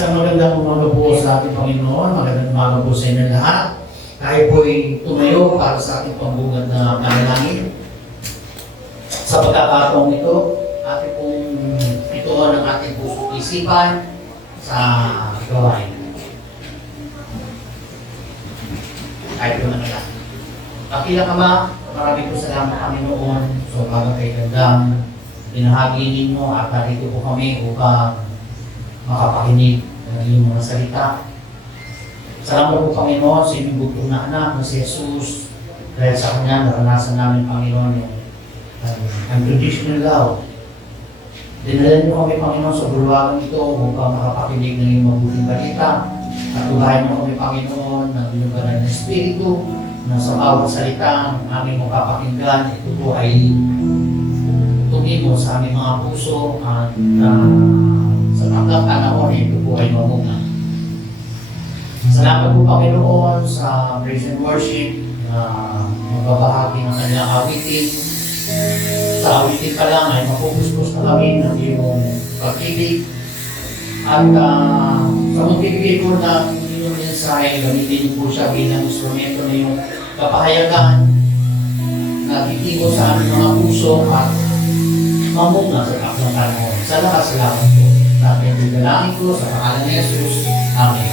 Isang magandang umaga po sa ating Panginoon, magandang umaga po sa inyo lahat. Tayo po'y tumayo para sa ating pambungad na panalangin. Sa pagkakataong ito, ating pong ituon ang ating puso't isipan sa gawain. Tayo po na. Pakila ka ba? Maraming po salamat Panginoon sa umaga kay gandang binahagi ninyo at narito po kami upang makapakinig ng iyong mga salita. Salamat po Panginoon sa inyong bugtong na anak na si Jesus. Dahil sa Kanya, naranasan namin Panginoon yung unconditional love. Dinala niyo kami Panginoon sa bulwagan ito upang makapakinig ng iyong mabuting balita. At tubayan niyo kami Panginoon ng binugaran ng Espiritu na sa bawat salita ng aming mapapakinggan, ito po ay tumimo sa aming mga puso at sa hanggang panahon ito po ay mamunga. Salamat po Panginoon sa praise and worship na magbabahagi ng kanilang awitin. Sa awitin pa lang ay mapupuspos na kami ng iyong pag-ibig. At sa magbibigay po ng iyong mensahe, gamitin niyo po siya bilang instrumento na iyong kapahayagan na titigo sa aming mga puso at mamunga sa taklang panahon. Salamat po. Natin yung dalangin ko sa pangalan ni Jesus. Amen.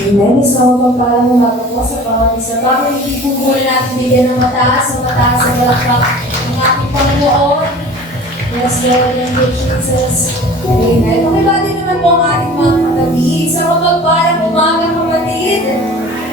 Amen. Isang pagpalang umaga po sa bawat isa. Bakit hindi po muna natin bigyan ng mataas sa galakpak ng ating Panginoon? Yes, Lord, and Lord Jesus. Amen. Pakibati naman po ang ating mga katabi. Isang pagpalang umaga, kapatid.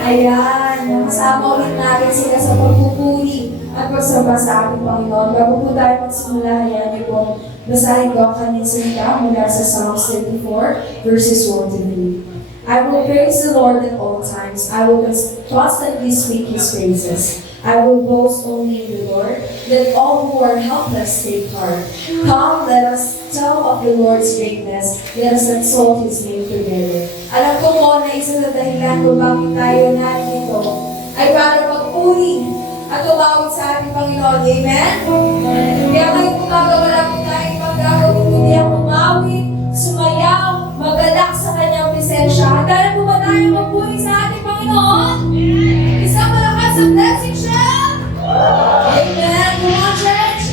Ayan, nakasama ulit natin sila sa pagpupuri at pagsamba sa ating Panginoon. Bago po tayo magsimula, ayan niyo po basahin ko ang kanyang salita mula sa Psalms 34, verses 1 to 3. I will praise the Lord at all times. I will constantly speak His praises. I will boast only in the Lord. Let all who are helpless take heart. Come, let us tell of the Lord's greatness. Let us exalt His name together. Alam ko po na isa sa dahilan kung bakit tayo narito ay para magpuri at tumawag sa ating Panginoon. Amen? Kaya ngayong umaga wala po tayong magagawin kundi ang umawit, sumayaw, magalak sa kanyang presensya. Handa na po ba tayo magpuri sa ating Panginoon? Isang malakas ang blessing siya? Amen. Come on, church.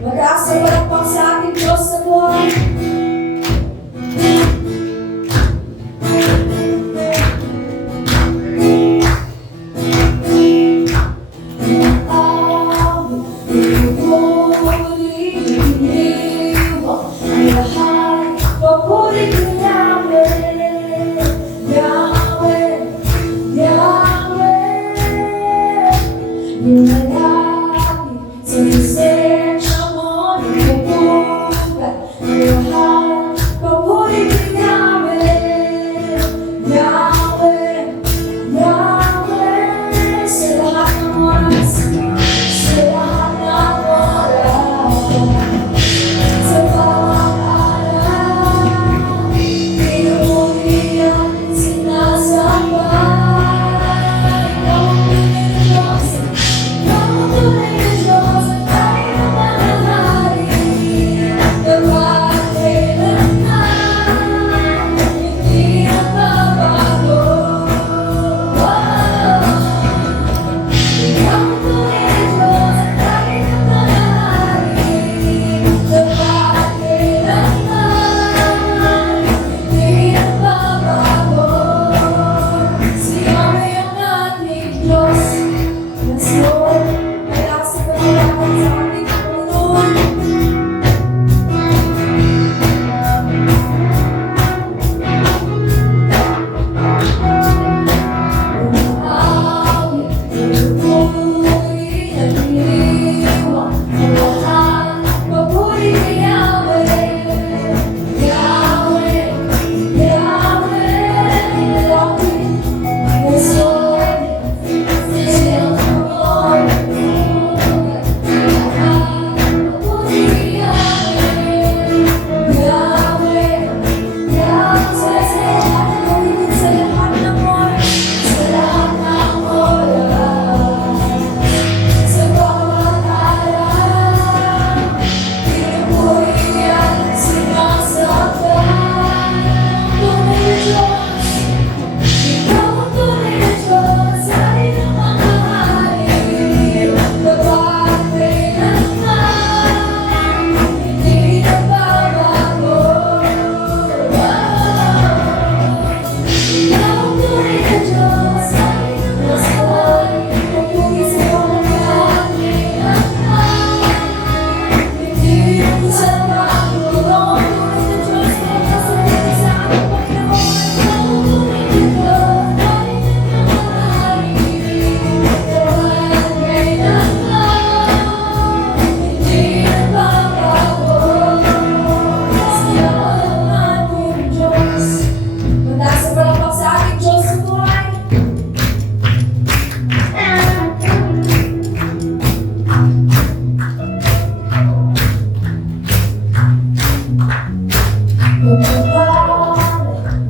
Magaas ang palakpak sa ating Diyos sa buhay.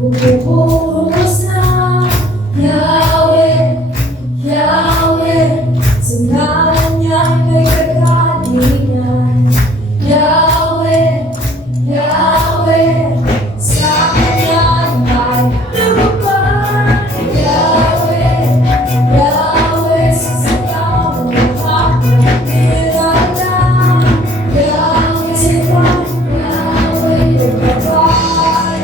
Bubuhos na Yahweh, Yahweh, sa ngalan niya may kagalingan. Yahweh, Yahweh, sa kanya ay lumabas. Yahweh, Yahweh, sisigaw mo ang kilala. Yahweh, Yahweh, nagbabay.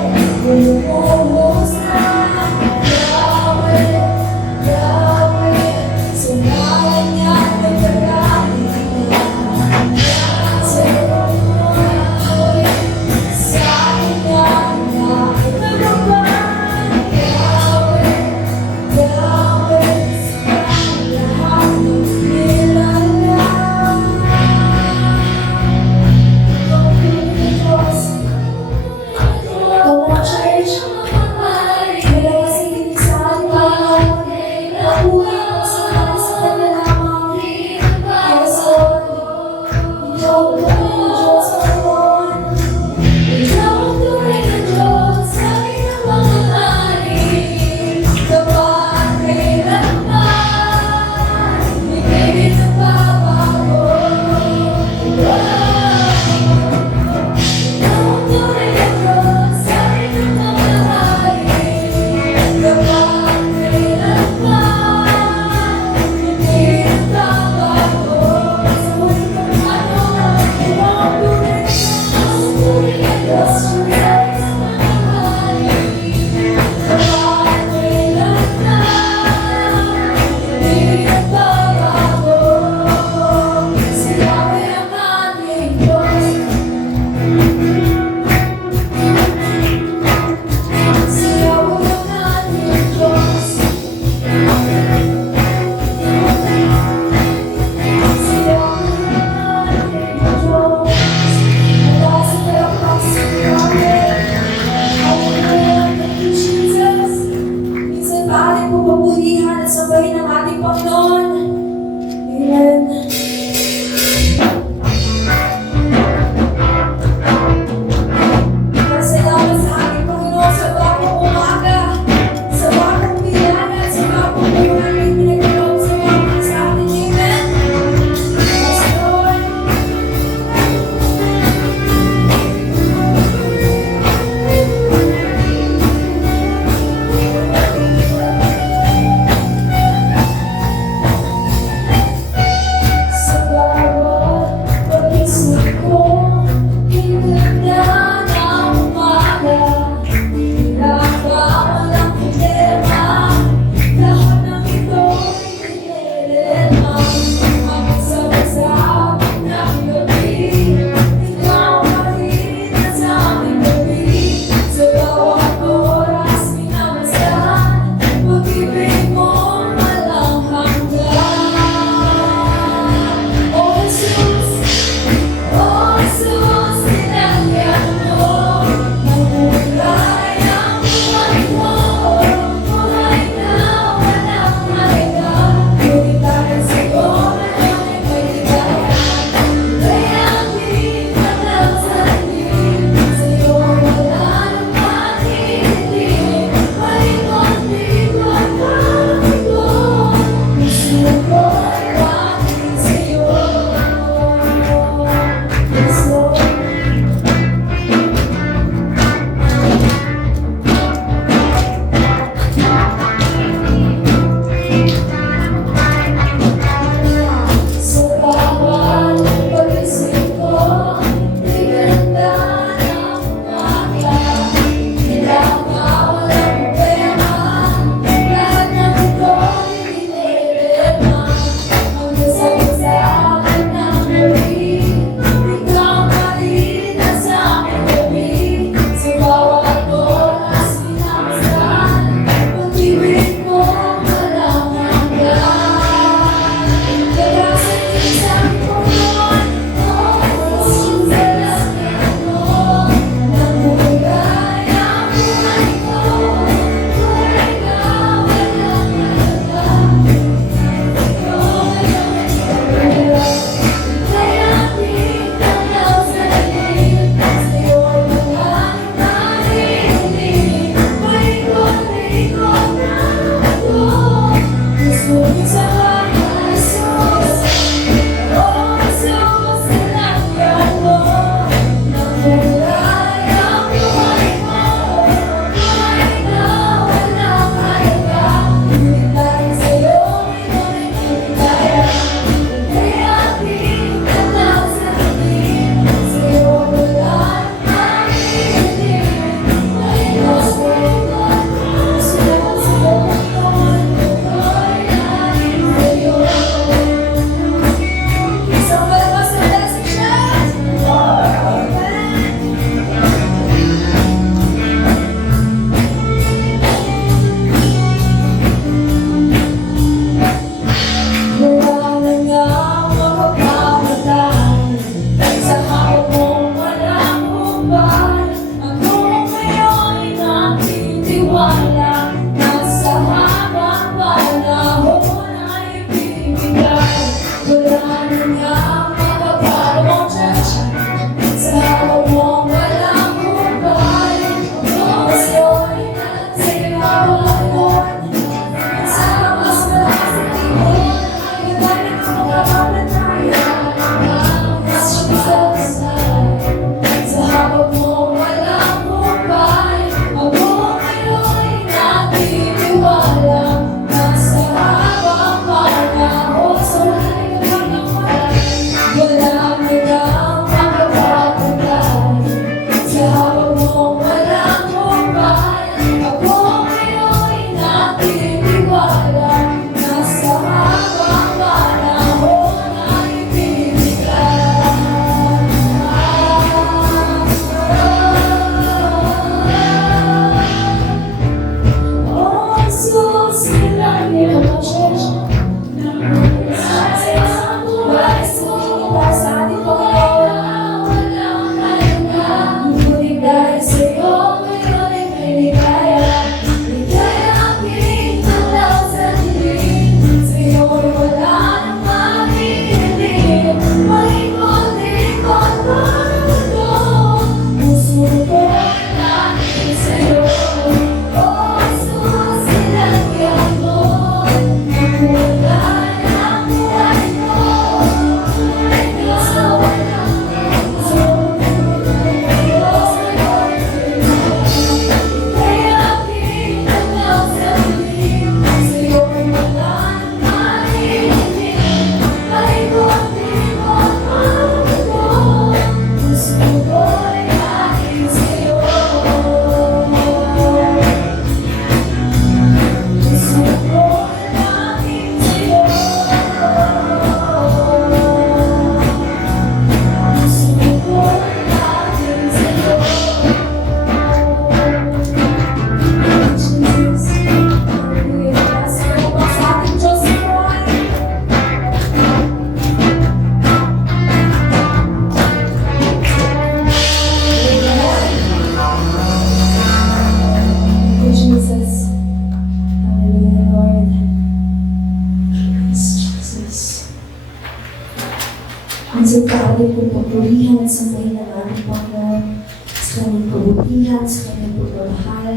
ating pong papurihan at sambahin ng ating Panginoon sa kanyang kabutihan, sa kanyang pagmamahal,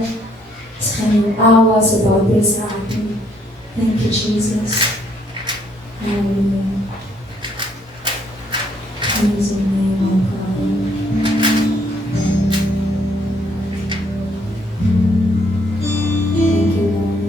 sa kanyang awa, sa bawat sa atin. Thank you, Jesus. Hallelujah. Praise your name, O Father. Thank you, Lord.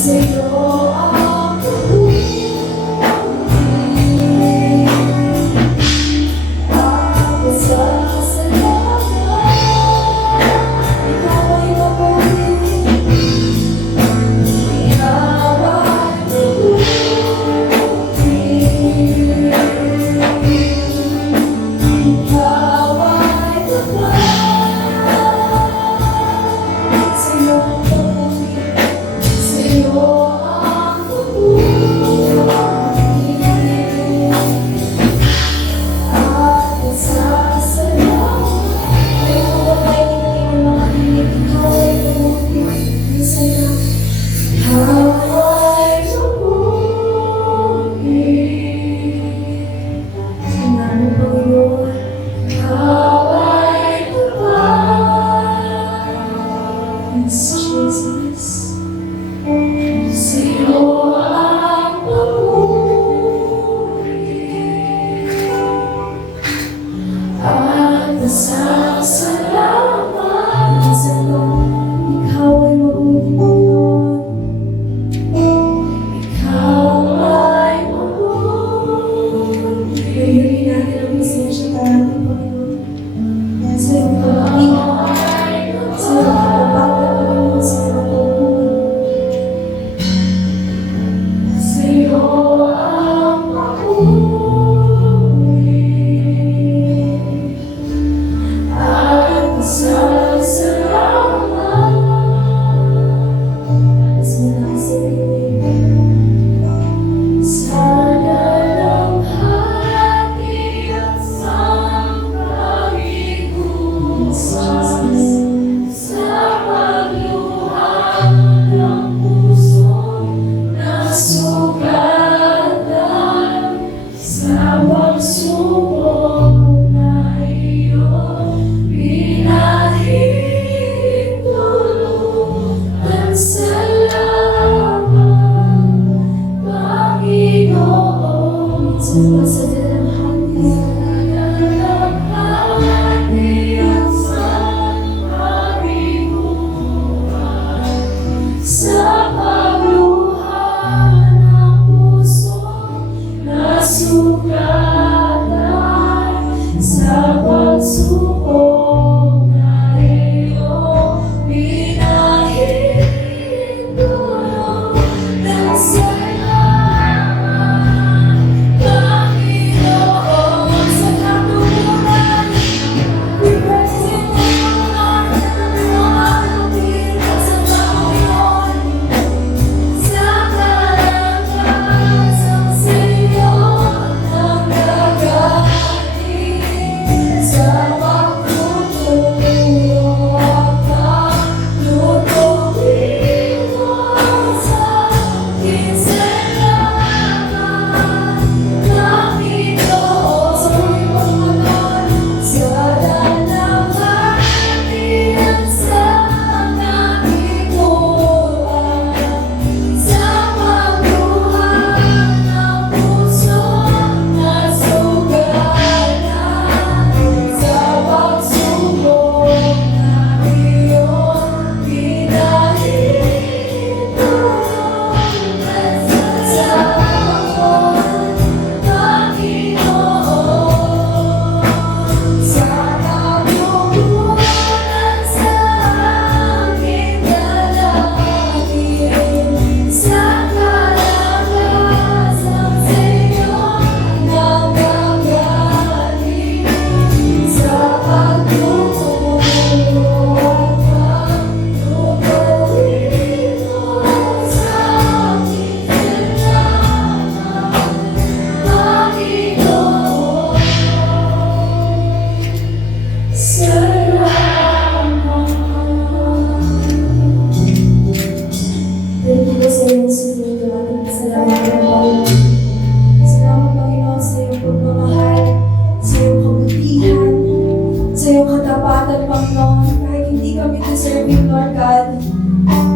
Sa'yo ang pag-ibig. Ako sasalamat. Ikaw ay mabuti. Ikaw ay mabuti. Ikaw ay tapat. Sa'yo ang pag-ibig. Sa'yo ang pag-ibig. Ako sasalamat. Ikaw ay naging mga tinig. Ikaw ay mabuti. Minsan na ikaw ay mabuti. Tingnan mo, Panginoon, ikaw ay tapat. Yes, Jesus. Sa'yo ang papuri at nasasalamat. Minsan na ikaw ay mabuti, Panginoon. Ikaw ay mabuti. Pagiging natin ang presensya natin, Panginoon. Sa iyong pag-ibig, sa iyong kapapagod, Panginoon, sa iyong pag-ibig. Sa'yo ang papuri at nasasalamat. Mas malaki sa sana lang hati at sambahin sa pagluhan ng puso na sugatan sa pagsubok na iyong pinahintulutan. Salamat, Panginoon. Sa dalamhati at sambahin sa pagluhan ng puso na sugatan sa pagsubok na iyong pinahintulutan. Salamat, Panginoon. Sa katugunan, we present you, Lord, ang ating sa Panginoon. Sa kalagasan sa'yo ang gagaling sa pagtutulong at paglutuin mo sa akin. Salamat, Panginoon. Sa muling pagmamahal, sa dalamhati at sa nakikuhan, sa pagluhan ng puso na sugatan sa pagsubok na iyong pinahintulutan. Salamat, Panginoon. Sa katugunan sa aking dalangin, sa kalagasan sa'yo nanggagaling sa pagtutulong at paglutuin mo sa aking. Salamat, Panginoon. Salamat. Thank you sa iyong sumunod at salamat, Panginoon. Salamat, Panginoon, sa iyong pagmamahal, sa iyong kabutihan, sa iyong katapatan, Panginoon. Kahit hindi kami deserving, Lord God, ang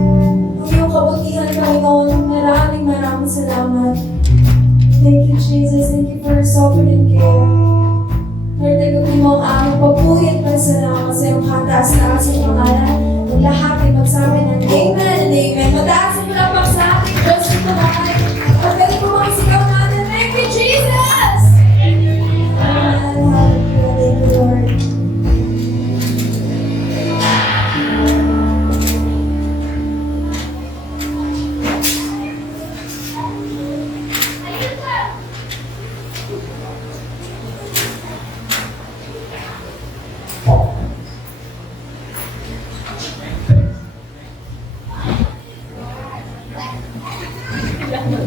iyong kabutihan, Panginoon, maraming salamat. Thank you, Jesus. Thank you for your sovereign care. Lord, tagapin mo ang aming papuhit ng salamat sa iyong kataas-taas ng pangalan. Ang lahat ay magsabi ng Amen and Amen. Mataas ang palakpak sa Good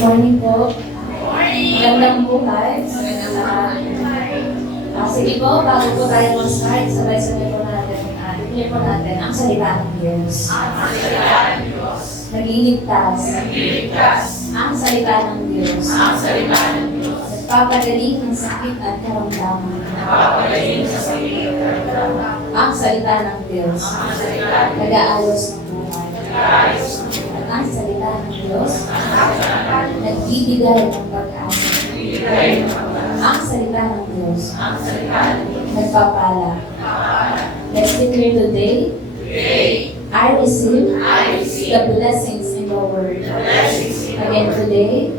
morning po. Magandang buhay. Sige po, bago po tayo mag-start, sabay-sabay po natin, declare po natin ang salita ng Diyos. Nagliligtas. Ang salita ng Diyos. Nagpapagaling ng sakit at karamdaman. Ang salita ng Diyos. Nag-aayos ng buhay. At ang salita ng Diyos. Nagbibigay ng pag-asa. Ang salita ng Diyos. Nagpapala. Let's declare today. I receive the blessings in the Word. Again today.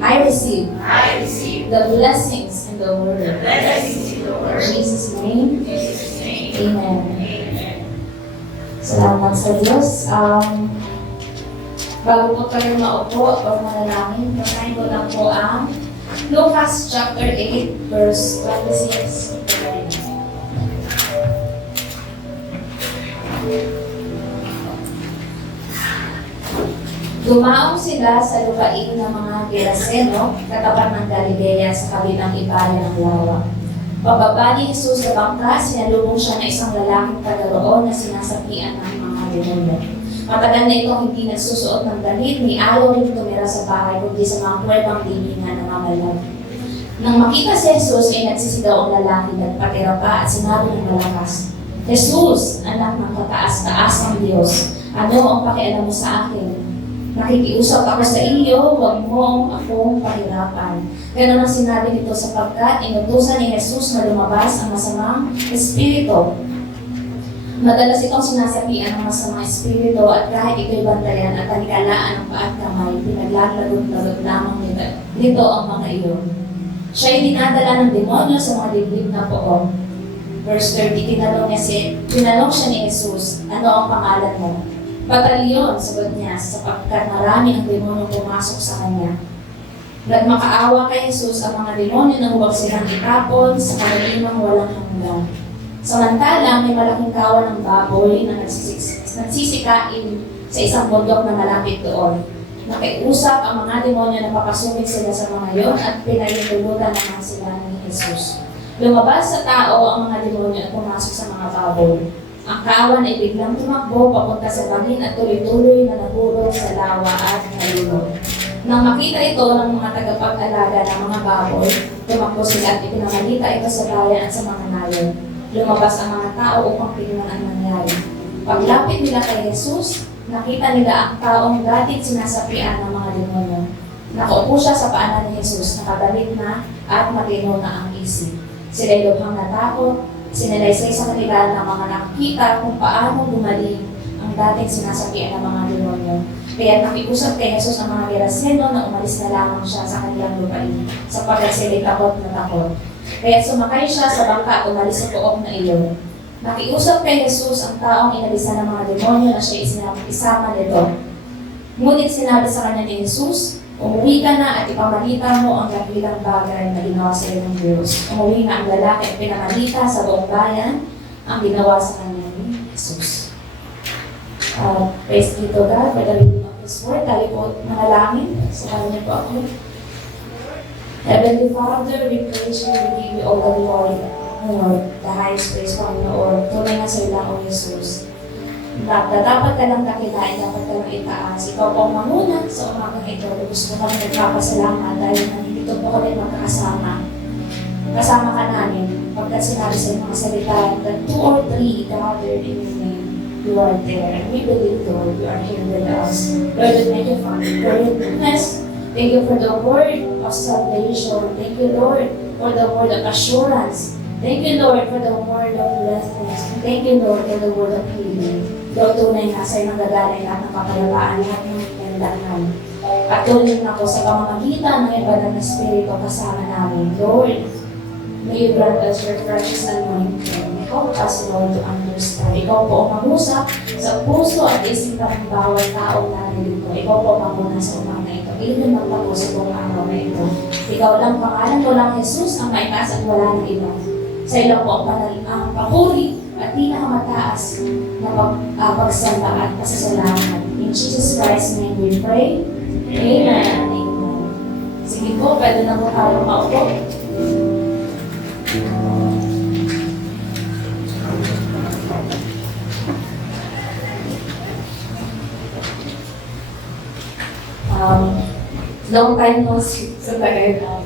I receive the blessings in the Word. In Jesus' name. Amen. Salamat sa Diyos. Bago po tayo maupo o manalangin, pagkain ko lang po ang Lucas chapter 8, verse 26. Dumaong sila sa lupain ng mga Geraseno, katapat ng Galilea sa kabilang ibayan ng lawa. Pababa ni Jesus sa bangka, sinalubong siya ng isang lalaking taga-roon na sinasapian ng mga demonyo. Matagal na itong hindi nagsusuot ng damit, ni ayaw rin tumira sa bahay, kundi sa mga kwebang libingan na mamalag. Nang makita si Jesus ay nagsisigaw ang lalaki, nagpatira pa at sinabi ng malakas, Jesus, anak ng kataas-taas ng Diyos, ano ang pakialam mo sa akin? Nakikiusap ako sa iyo, huwag mo akong pahirapan. Ganun ang sinabi nito sapagkat inutusan ni Jesus na lumabas ang masamang espiritu. Madalas itong sinasapian ng masamang espiritu at kahit ito'y bantayan at talikalaan ng paa at kamay, pinaglagot-lagot lamang nito ang mga iyon. Siya'y dinadala ng demonyo sa mga dibdib na poon. Verse 30, tinanong siya ni Jesus, ano ang pangalan mo? Batalyon, sagot niya, sapagkat marami ang demonyo pumasok sa kanya. Nagmakaawa kay Jesus ang mga demonyo nang huwag silang itapon sa kanilang walang hanggan. Samantalang may malaking kawan ng baboy na nagsisikain sa isang bundok na malapit doon. Nakiusap ang mga demonyo na papasumit sila sa mga yon at pinahintulutan naman sila ni Jesus. Lumabas sa tao ang mga demonyo at pumasok sa mga baboy. Ang kawan ay biglang tumakbo papunta sa bangin at tuloy-tuloy na nahulog sa lawa at nalulog. Nang makita ito ng mga tagapag-alaga ng mga baboy, tumakbo sila at ipinamalita ito sa bayan at sa mga nayon. Lumabas ang mga tao upang tingnan ang nangyari. Paglapit nila kay Jesus, nakita nila ang taong dating sinasapian ng mga demonyo. Nakaupo siya sa paanan ni Jesus, nakabalik na at matino na ang isip. Sila'y lubhang natakot, sinalaysay sa kanila ng mga nakikita kung paano gumaling ang dating sinasapian ng mga demonyo. Kaya nakiusap kay Jesus ang mga Geraseno na umalis na lamang siya sa kanilang lupain, sapagkat sila'y takot na takot. Kaya sumakay siya sa bangka at umalis sa pook na iyon. Nakiusap kay Jesus ang taong inalisan ng mga demonyo na siya isama nito. Ngunit sinabi sa kanya ni Jesus, umuwi ka na at ipamalita mo ang dakilang bagay na ginawa sa iyo ng Diyos. Umuwi na ang lalaki at pinamalita sa buong bayan ang ginawa sa kanya ni Jesus. Praise be to God for the reading of His Word. Tayo po manalangin. Sa kanya po ako. Heavenly Father, we praise you, we give you all the glory, Lord, the highest praise, Panginoon. Tunay na sa ilang o Jesus. Dapat ka lang kakilain, dapat ka lang itaas. Ikaw po ang manguna sa umagang ito. Gusto kami nagpapasalamat dahil nandito po kami magkakasama. Kasama ka namin. Pagkat sinabi sa mga salita, that 2 or 3 gathered in your name, you are there. And we believe, Lord, you are here with us. Lord, we thank you for your goodness. Thank you for the word of salvation. Thank you, Lord, for the word of assurance. Thank you, Lord, for the word of blessings. Thank you, Lord, for the word of healing. Lord, tunay nga sa'yo nanggagaling lahat ng kapayapaan, lahat ng pinagdaanan. At tuloy na po sa pamamagitan ng iba ng Espiritu kasama namin. Lord, may you grant us your precious anointing. help us, Lord, to understand. Ikaw po ang mag-usap sa puso at isipan ng bawat tao na nandito. Ikaw po ang maguna sa umaga ito. Ilihan magpako sa buong araw na ito. Ikaw lang, pangalan ko lang, Jesus, ang maitaas at wala na iba. Sa iyo po ang papuri at pinakamataas na pagsamba at pasasalamat. In Jesus Christ's name we pray. Amen and amen. Sige po, pwede na po tayo maupo. Long time no see sa tagay na.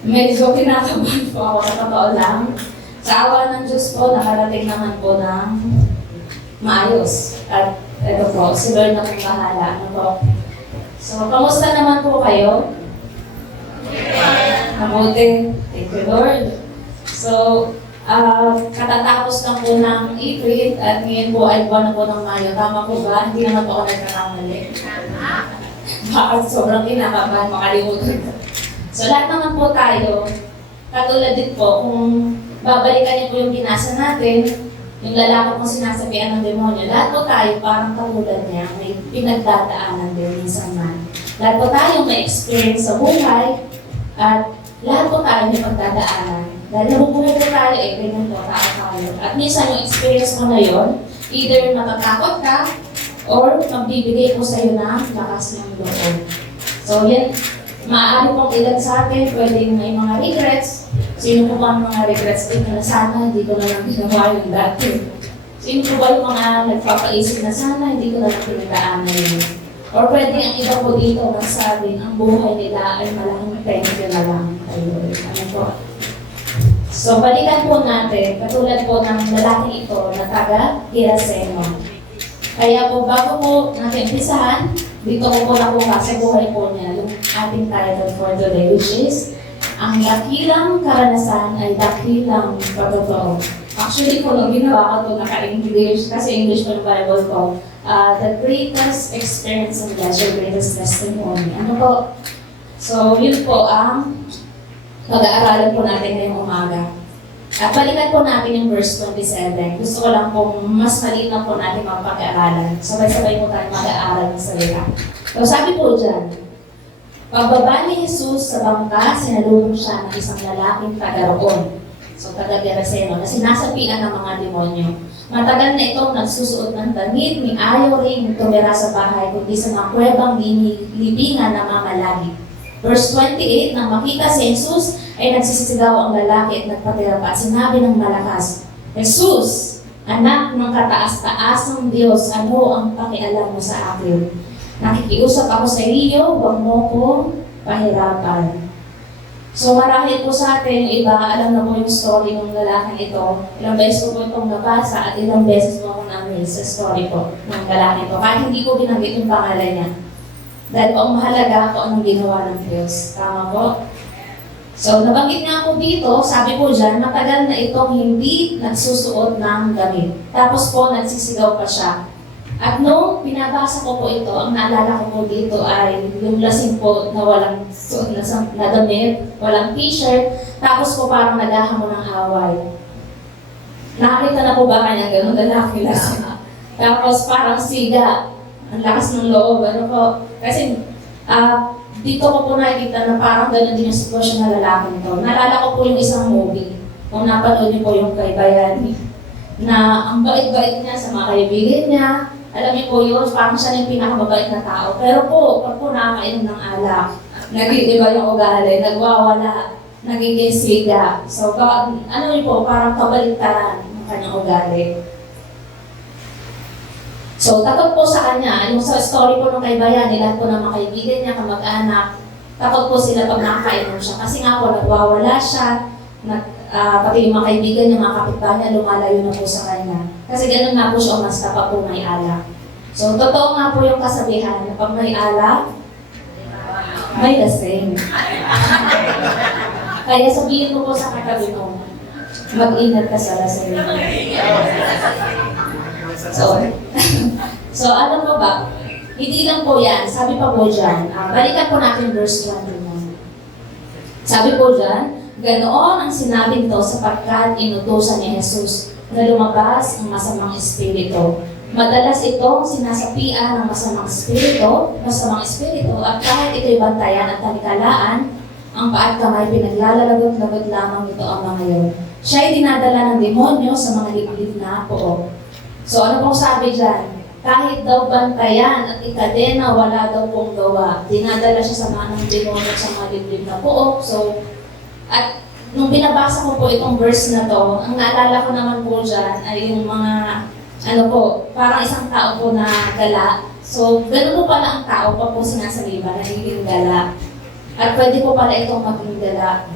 Medyo kinakabahan po ako sa totoo lang. Sa awa ng Diyos po, nakarating naman po ng maayos. At ito po, si Lord na po bahala. Ano po? So, kamusta naman po kayo? Mabuti. Thank you, Lord. So, katatapos lang po ng April at ngayon po ay buwan na po ng Mayo. Tama po ba? Hindi naman po ako nagkakamali. Bakit sobrang kinakabahan, makalimutan ko. So, lahat naman po tayo, katulad din po, kung babalikan niyo po yung binasa natin, yung lalaki pong sinasabihan ng demonyo, lahat po tayo parang katulad niya, may pinagdadaanan din minsan man. Lahat po tayo may experience sa buhay, at lahat po tayo may pagdadaanan. Dahil nabubuhay po tayo, ganyan po, tao tayo. At minsan yung experience mo na yun, either matatakot ka, or magbibigay po sa'yo ng lakas ng loob. So yan, maaari pong ilan sa atin, pwedeng may mga regrets. Sino po ba ang mga regrets din na sana hindi ko na lang ginawa yung dati? Sino po ba yung mga nagpapaisip na sana hindi ko na lang pinagdaanan yun? Or pwede ang iba po dito magsabing ang buhay nila ay malaking thank you na lang kayo. Ano po? So balikan po natin, katulad po ng lalaki ito na taga Hiraseno. Kaya po bago po natin umpisahan, dito ko po nakuha sa buhay po niya yung ating title for today, which is ang dakilang karanasan ay dakilang patotoo. Actually po, nung ginawa ko ito naka-English, kasi English po yung Bible ko, the greatest experience and pleasure, greatest testimony. Ano po? So, yun po ang pag-aaralan po natin ngayong umaga. At balikan po natin yung verse 27. Gusto ko lang pong mas maliit na po natin mapag-aaralan. Sabay-sabay po tayo mag-aaral ng salita. So, sabi po dyan, pagbaba ni Jesus sa bangka, sinalubong siya ng isang lalaking taga-roon. So, taga-Geraseno, na sinasapian ng mga demonyo. Matagal na itong nagsusuot ng damit, may ayaw rin tumira sa bahay, kundi sa mga kuwebang libingan na mamalagi. Verse 28, nang makita si Jesus, ay nagsisisigaw ang lalaki at nagpatira pa at sinabi ng malakas, Jesus, anak ng kataas-taas ng Diyos, ano ang pakialam mo sa akin? Nakikiusap ako sa iyo, huwag mo kong pahirapan. So marahil po sa atin, iba, alam na po yung story ng lalaki ito. Ilang beses ko po itong nabasa at ilang beses po akong na-amaze sa story po ng lalaki ito. Kahit hindi ko binanggit yung pangalan niya. Dahil po ang mahalaga kung anong ginawa ng Diyos. Tama po? So nabanggit nga po dito, sabi po dyan, matagal na itong hindi nagsusuot ng damit. Tapos po nagsisigaw pa siya. At nung pinabasa ko po ito, ang naalala ko po dito ay yung lasing po na walang suot na damit, walang t-shirt, tapos po parang naghahamon ng away. Nakakita na po ba kanya ganun, lalaki lasing? Tapos parang siga, ang lakas ng loob, ano po. Kasi dito ko po nakikita na parang ganun din yung sitwasyon na lalaki nito. Naalala ko po yung isang movie, kung napanood niyo po yung kay Bayani, na ang bait-bait niya sa mga kaibigan niya. Alam niyo po yun, parang siya yung pinakamabait na tao. Pero po, pag po nakakainom ng alak, nag-iiba yung ugali, nagwawala, nagiging siga. So, ano niyo po, parang kabaliktaran ng kanyang ugali. So, takot po sa kanya, yung sa story po ng kay Bayani, lahat po ng mga kaibigan niya, kamag-anak, takot po sila pag nakakainom siya. Kasi nga po, nagwawala siya, pati yung mga kaibigan niya, mga kapitbahay niya, lumalayo na po sa kanya. Kasi ganun nga po siya umasta pa po may alak. So, totoo nga po yung kasabihan na pag may alak, may lasing. Kaya sabihin mo po sa katabi mo, mag-ingat ka sa lasing. So, ano po ba? Hindi lang po yan. Sabi pa po dyan, balikan po natin verse 21. Sabi po dyan, ganoon ang sinabi nito sapagkat inutusan ni Jesus. na lumabas ang masamang espiritu. Madalas itong sinasapian ng masamang espiritu, at kahit ito'y bantayan at talikalaan, ang paa at kamay pinaglalalagot-lagot lamang ito ang mga yun. Siya ay dinadala ng demonyo sa mga liblib na pook. So ano pong sabi dyan? Kahit daw bantayan at ikadena, wala daw pong gawa. Dinadala siya sa mga ng demonyo sa mga liblib na pook. So, at nung binabasa ko po itong verse na to, ang naalala ko naman po dyan ay yung mga parang isang tao po na gala. So, ganun po pala ang tao pa po sinasaliba, nagiging gala. At pwede po pala itong maging gala.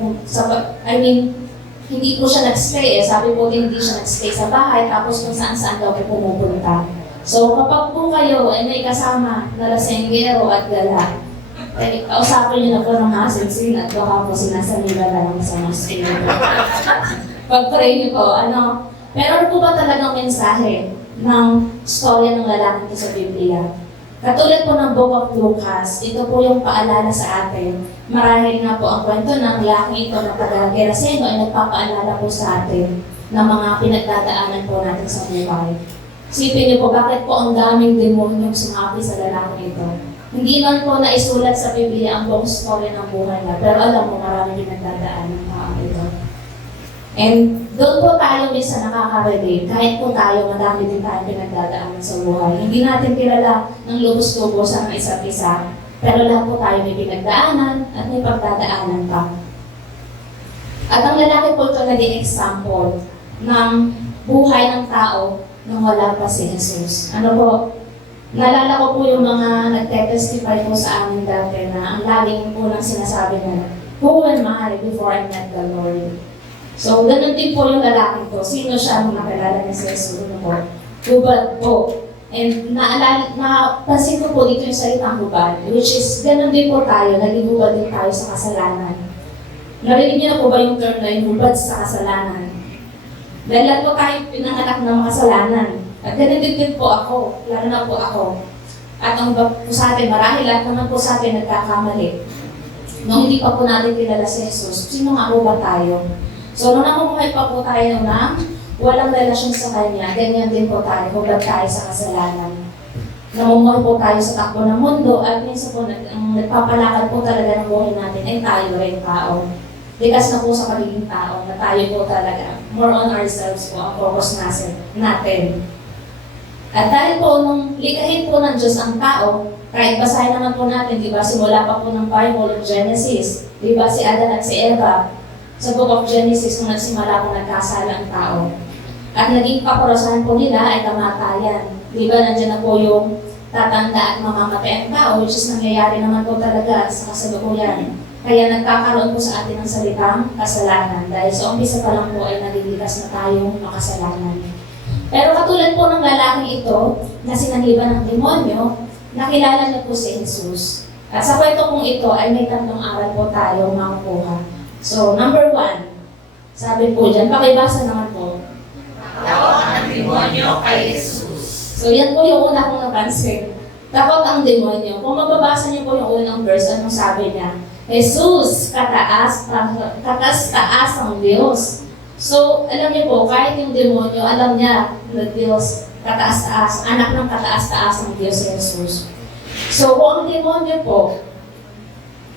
Hindi po siya nag-stay eh. Sabi po din hindi siya nag-stay sa bahay, tapos kung saan-saan daw po pumupunta. So, kapag po kayo ay may kasama na lasenggero at gala, kausapin niyo na po ng masinsin at baka po sinasaliba lang sa mga spirito. Pag-pray niyo po, pero ano po ba talagang mensahe ng storya ng lalaki ito sa Biblia? Katulad po ng Book of Lucas, ito po yung paalala sa atin. Marahil nga po ang kwento ng lalaki ito na taga-Geraseno ay nagpapaalala po sa atin ng mga pinagdadaanan po natin sa buhay. Isipin niyo po, bakit po ang daming demonyong sumapi sa lalaki ito? Hindi man po naisulat sa Biblia ang buong story ng buhay niya, pero alam mo, maraming pinagdadaanan ng tao ito. And doon po tayo minsan nakaka-relate, kahit po tayo, madami din tayo pinagdadaanan sa buhay. Hindi natin kilala ng lubos-lubos ang isa't isa, pero lahat po tayo may pinagdaanan at may pagdadaanan pa. At ang lalaki po ito naging example ng buhay ng tao nang wala pa si Jesus. Naalala ko po yung mga nagte-testify po sa amin dati na ang laging po nang sinasabi na, who am I before I met the Lord? So, ganun din po yung lalaki ko. Sino siya nung nakilala ni Jesus? Hubad po. And napansin ko po dito yung salitang hubad, which is ganun din po tayo, naging hubad din tayo sa kasalanan. Narinig niyo na po ba yung term na yung hubad sa kasalanan? Dahil lahat po tayo pinanganak ng kasalanan. At ganun din po ako, lalo na po ako. At ang iba po sa atin, marahil lahat naman po sa atin nagkakamali. Nung hindi pa po natin kilala si Jesus, sino nga po ba tayo? So, nung namumuhay pa po tayo na walang relasyon sa Kanya, ganyan din po tayo, hubad tayo sa kasalanan. Namumuhay po tayo sa takbo ng mundo, at minsan po ang nagpapalakad po talaga ng buhay natin ay tayo rin tao. Likas na po sa pagiging tao, na tayo po talaga, more on ourselves po ang focus natin. At dahil po, nung likahin po ng Diyos ang tao, kahit basahin naman po natin, di ba, simula pa po ng Bible, Genesis, di ba, si Adan at si Eva, sa Book of Genesis, nung nagsimula po nagkasala ang tao. At naging kaparusahan po nila ay kamatayan. Di ba, nandiyan na po yung tatanda at mamamatay ang tao, which is nangyayari naman po talaga sa kasalukuyan. Kaya nagkakaroon po sa atin ng salitang kasalanan. Dahil sa umpisa pa lang po ay nalilikas na tayong makasalanan. Pero katulad po ng lalaking ito, na sinanliban ng demonyo, nakilala niya po si Jesus. At sa kwento pong ito ay may tatlong aral po tayo makukuha. So, number 1, sabi po dyan, pakibasa naman po. Takot ang demonyo kay Jesus. So, yan po yung una kong napansin. Takot ang demonyo. Kung mababasa niyo po yung unang verse, anong sabi niya? Jesus, kataas ang Diyos. So, alam niyo po, kahit yung demonyo, alam niya na Diyos, kataas-taas, anak ng kataas-taas ng Diyos si Jesus. So, kung ang demonyo po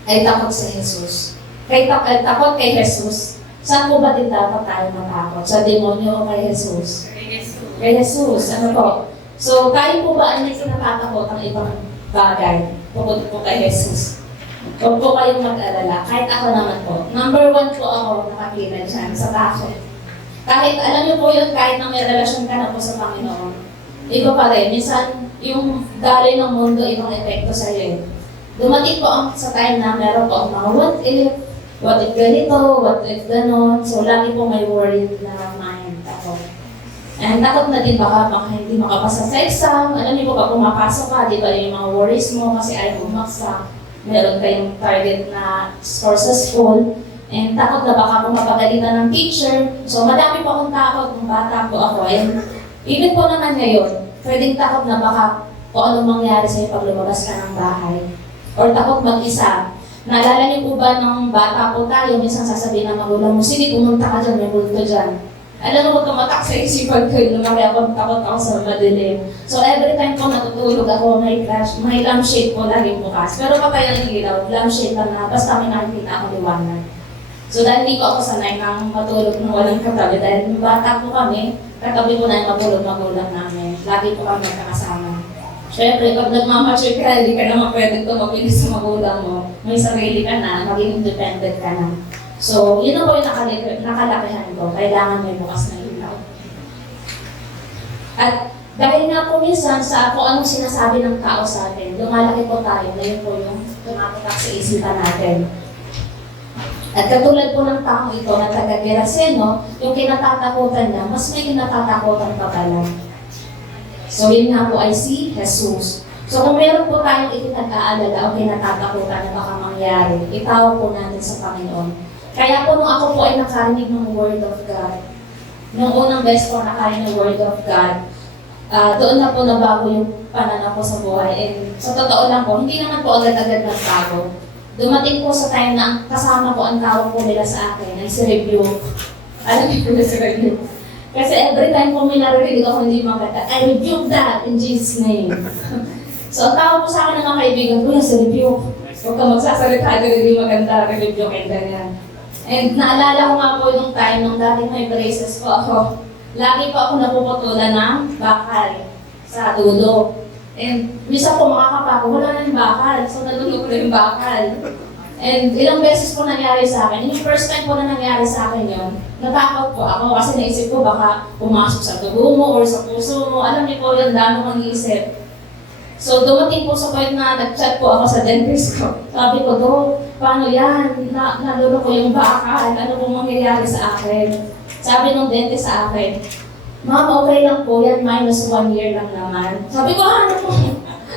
ay takot sa Jesus, takot kay Jesus, saan po ba din dapat tayo matakot? Sa demonyo o kay Jesus? Kay Jesus. Ano po? So, tayo po ba ay nagsinatatakot ang ibang bagay? Bukod po kay Jesus. Huwag po kayong mag-alala. Kahit ako naman po. Number 1 po ako nakakita dyan sa takot. Kahit, alam niyo po yun, kahit na may relasyon ka na po sa Panginoon, iba pa rin. Minsan, yung daloy ng mundo, ibang epekto sa iyo. Dumating po ang sa time na meron po ang mga what if ganito, what if ganon. So, lagi po may worried na mind ako. And takot na din baka hindi makapasa sa exam. Alam niyo po, pag pumapasok ka, di ba yung mga worries mo kasi ayaw bumaksak. Meron kayong target na score sa school. And takot na baka pumapagalitan ng teacher. So, madami po akong takot nung bata po ako. And even po naman ngayon, pwedeng takot na baka kung anong mangyari sa'yo pag lumabas ka ng bahay. Or takot mag-isa. Naalala niyo po ba nung bata po tayo, minsan sasabihin ng magulang mo, sige, pumunta ka dyan, may multo dyan. alam mo, tumatak sa isipan ko yung lumaki ako, takot ako sa madilim. So every time po natutulog ako, may flash, may lampshade po laging bukas. Pero patay ang ilaw, lampshade lang na, basta may nakikita ako liwanag. So dahil hindi ko ako sanay ng matulog na walang katabi, dahil nung bata po kami, katabi ko na yung matulog magulang namin. Lagi po kami nakakasama. Siyempre, pag nagmamature ka, hindi ka naman pwede tumapili sa magulang mo. May sarili ka na, maging independent ka na. So, yun na po yung nakalakihan ko. Kailangan may bukas na ilaw. At dahil nga po minsan sa kung anong sinasabi ng tao sa atin, lumalaki po tayo na yun po yung tumatak sa isipan natin. At katulad po ng taong ito na taga-Geraseno, yung kinatatakutan niya, mas may kinatatakutan pa pala. So, yun nga po ay si Jesus. So, kung meron po tayong itinag-aalala o kinatatakutan na baka mangyari, itawag po natin sa Panginoon. Kaya po nung ako po ay nakarinig ng Word of God, nung unang beses po nakarinig ng Word of God, doon na po nabago yung pananaw ko sa buhay. And sa totoo lang po, hindi naman po agad-agad nagbago. Dumating po sa time na kasama po ang tawag po nila sa akin ay si rebuke. Alam niyo po na si rebuke. Kasi every time po may narinig ako hindi maganda, I rebuke that in Jesus' name. So ang tawag po sa akin ng mga kaibigan ko yung si rebuke. Huwag ka magsasalita na hindi maganda, rebuke and ganyan. And naalala ko nga po yung time nung dating may braces po ako. Lagi po ako napuputulan ng bakal sa dulo. And minsan po makakapa ko, wala na yung bakal. So nalulog ko na yung bakal. And ilang beses po nangyari sa akin. Yung first time po na nangyari sa akin yun, natakot po ako kasi naisip ko baka pumasok sa dugo mo or sa puso mo. Alam niyo po yung dami kong iisip. So dumating po sa point na nag-chat po ako sa dentist ko. Sabi ko, paano yan? Nalulo ko yung bakal. Ano pong mangyayari sa akin? Sabi ng dentist sa akin, Ma'am, okay lang po yan. -1 year lang naman. Sabi ko, ano po?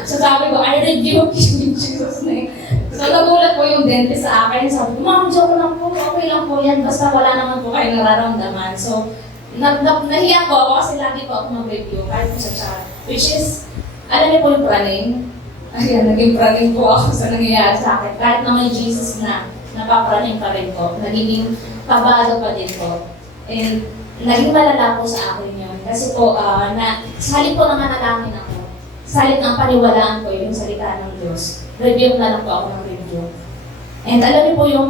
So sabi ko, I rebuke you in Jesus' name. So nagulat po yung dentist sa akin. Sabi ko, Ma'am, joke lang po. Okay lang po yan. Basta wala naman po kayo nararamdaman. So nahiya po ako kasi lagi po ako mag-review. Kahit po siya. Which is, alam niyo po yung praning? Ayan, naging praning po ako sa nangyayari sa akin. Kahit na may Jesus na, napapraning pa rin po. Nagiging kabado pa din po. And naging malala po sa akin yun. Kasi po, sa halip po na manalangin ako, sa halip ng paniwalaan ko yung salita ng Diyos, review na lang po ako ng review. And alam niyo po yung,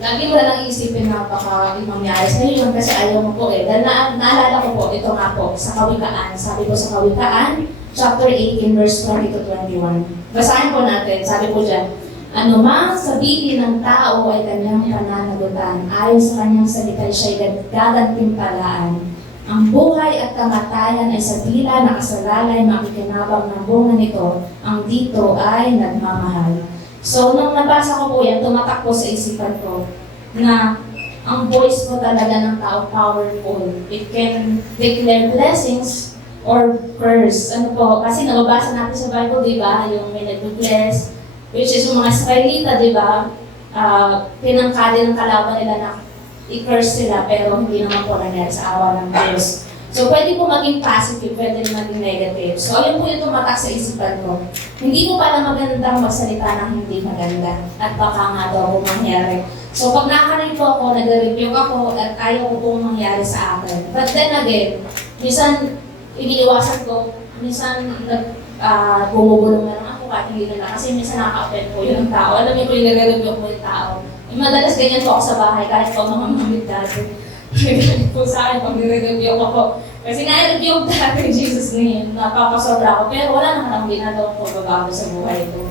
lagi mo na lang iisipin na baka mangyari sa iyo yun kasi ayaw mo po eh. Dahil naalala ko po, ito nga po, sa Kawikaan. Sabi ko sa Kawikaan, chapter 18, verse 20 to 21. Basahin po natin, sabi po dyan, ano mang sabihin ng tao ay kanyang pananagutan, ayon sa kanyang salita siya'y gagantimpalaan. Ang buhay at kamatayan ay sa tila na kasalalay makikinabang ng bunga nito, ang dito ay nagmamahal. So, nung nabasa ko po yan, tumatak po sa isipan ko na ang voice po talaga ng tao powerful. It can declare blessings or curse. Ano po, kasi nababasa natin sa Bible, di ba, yung may nag-bless, which is yung mga Israelita, di ba, pinangkali ng kalaban nila na i-curse sila, pero hindi naman po nangyari sa awa ng Diyos. So, pwede po maging positive, pwede rin maging negative. So, ayun po yung tumatak sa isipan ko. Hindi po pala magandang magsalita ng hindi maganda at baka nga daw po mangyari. So, pag nakarinig po ako, nag-review ako at ayaw ko pong mangyari sa akin. But then again, minsan, iniiwasan ko, minsan, bumubulong na lang ako kahit hindi na lang. Kasi minsan nakaka-offend po yung tao. Alam niyo po yung nag-review po yung tao. Madalas ganyan po ako sa bahay kahit po mga mamit dati. Ganyan po sa akin pag nire-review ko po. Kasi na-review dati Jesus name, napapasobra ako. Pero wala naman akong ginagawang pagbabago sa buhay ko.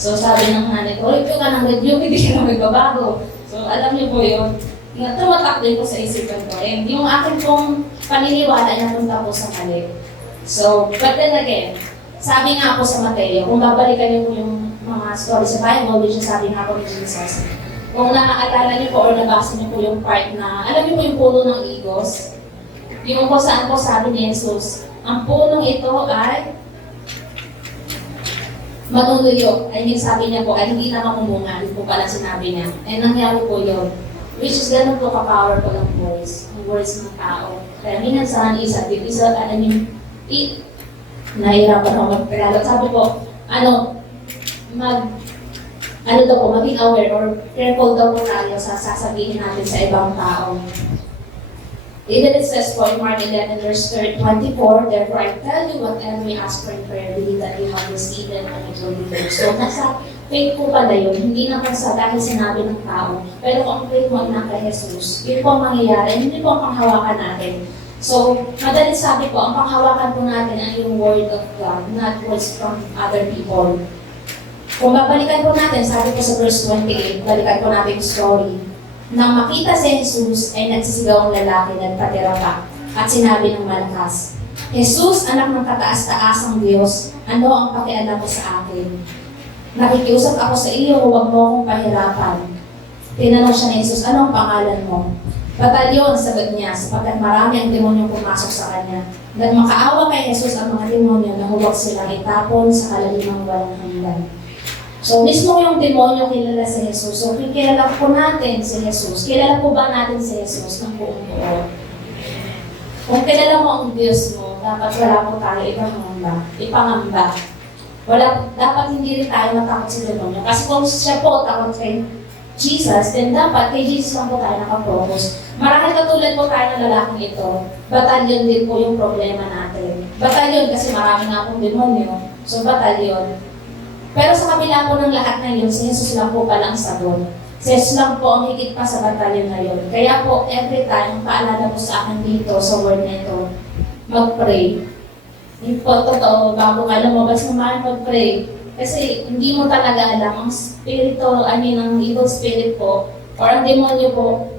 So sabi ng nanay ko, review ka ng review, hindi ka na magbabago. So alam niyo po yun, tumatak din po sa isipan ko. And yung akin pong paniniwala na punta po sa mali. So, but then again, sabi nga po sa Mateo, kung babalikan niyo po yung mga story sa Bible, which is sabi nga po ni Jesus, kung naaalala niyo po or nabasa niyo po yung part na, alam niyo po yung puno ng igos, yung kung saan po sabi ni Jesus, ang punong ito ay manunuyo. I mean, sabi niya po, ay hindi na mamumunga. Yun po pala sinabi niya. And nangyari po yun. Which is ganun po ka-powerful ang voice. Ang words ng tao. Kaya minsan, isa, alam niyo, nahihirapan ako mag-Tagalog. Sabi po, daw po, maging aware or careful daw po tayo sa sasabihin natin sa ibang tao. Even it says po in Mark 11 verse 24, therefore I tell you whatever we ask for in prayer, believe that you have received it and it will be yours. So nasa faith po pala yun, hindi naman sa dahil sinabi ng tao, pero kung faith mo na kay Jesus, yun po ang mangyayari, hindi po ang panghawakan natin. So, madaling sabi po, ang panghawakan po natin ay yung word of God, not words from other people. Kung babalikan po natin, sabi po sa verse 28, balikan po natin yung story. Nang makita si Jesus ay nagsisigaw ang lalaki, nagpatira pa, at sinabi ng malakas, Jesus, anak ng kataas-taasang Diyos, ano ang pakialam mo sa akin? Nakikiusap ako sa iyo, huwag mo akong pahirapan. Tinanong siya ni Jesus, ano ang pangalan mo? Batalyon, sagot niya, sapagkat marami ang demonyong pumasok sa kanya. Nang makaawa kay Jesus ang mga demonyo na huwag silang itapon sa kalalimang walang hanggan. So, mismo yung demonyo kilala si Jesus. So, kilala po natin si Jesus. Kilala po ba natin si Jesus ng buong buo? Kung kilala mo ang Diyos mo, dapat wala po tayo ipangamba. Dapat hindi rin tayo matakot sa demonyo. Kasi kung siya po takot kay Jesus, then dapat kay Jesus lang po tayo nakapokus. Marahil katulad po tayo ng lalaking ito, batalyon din po yung problema natin. Batalyon kasi marami nga pong demonyo. So, batalyon. Pero sa kabila po ng lahat na yun, si Jesus lang po pala ang sagot. Si Jesus lang po ang higit pa sa batalyon na yun. Kaya po, every time, paalala po sa akin dito, sa word na ito, mag-pray. Hindi po totoo, bago ka lumabas naman, mag-pray. Kasi hindi mo talaga alam, ang spirito, ng evil spirit po, or ang demonyo po,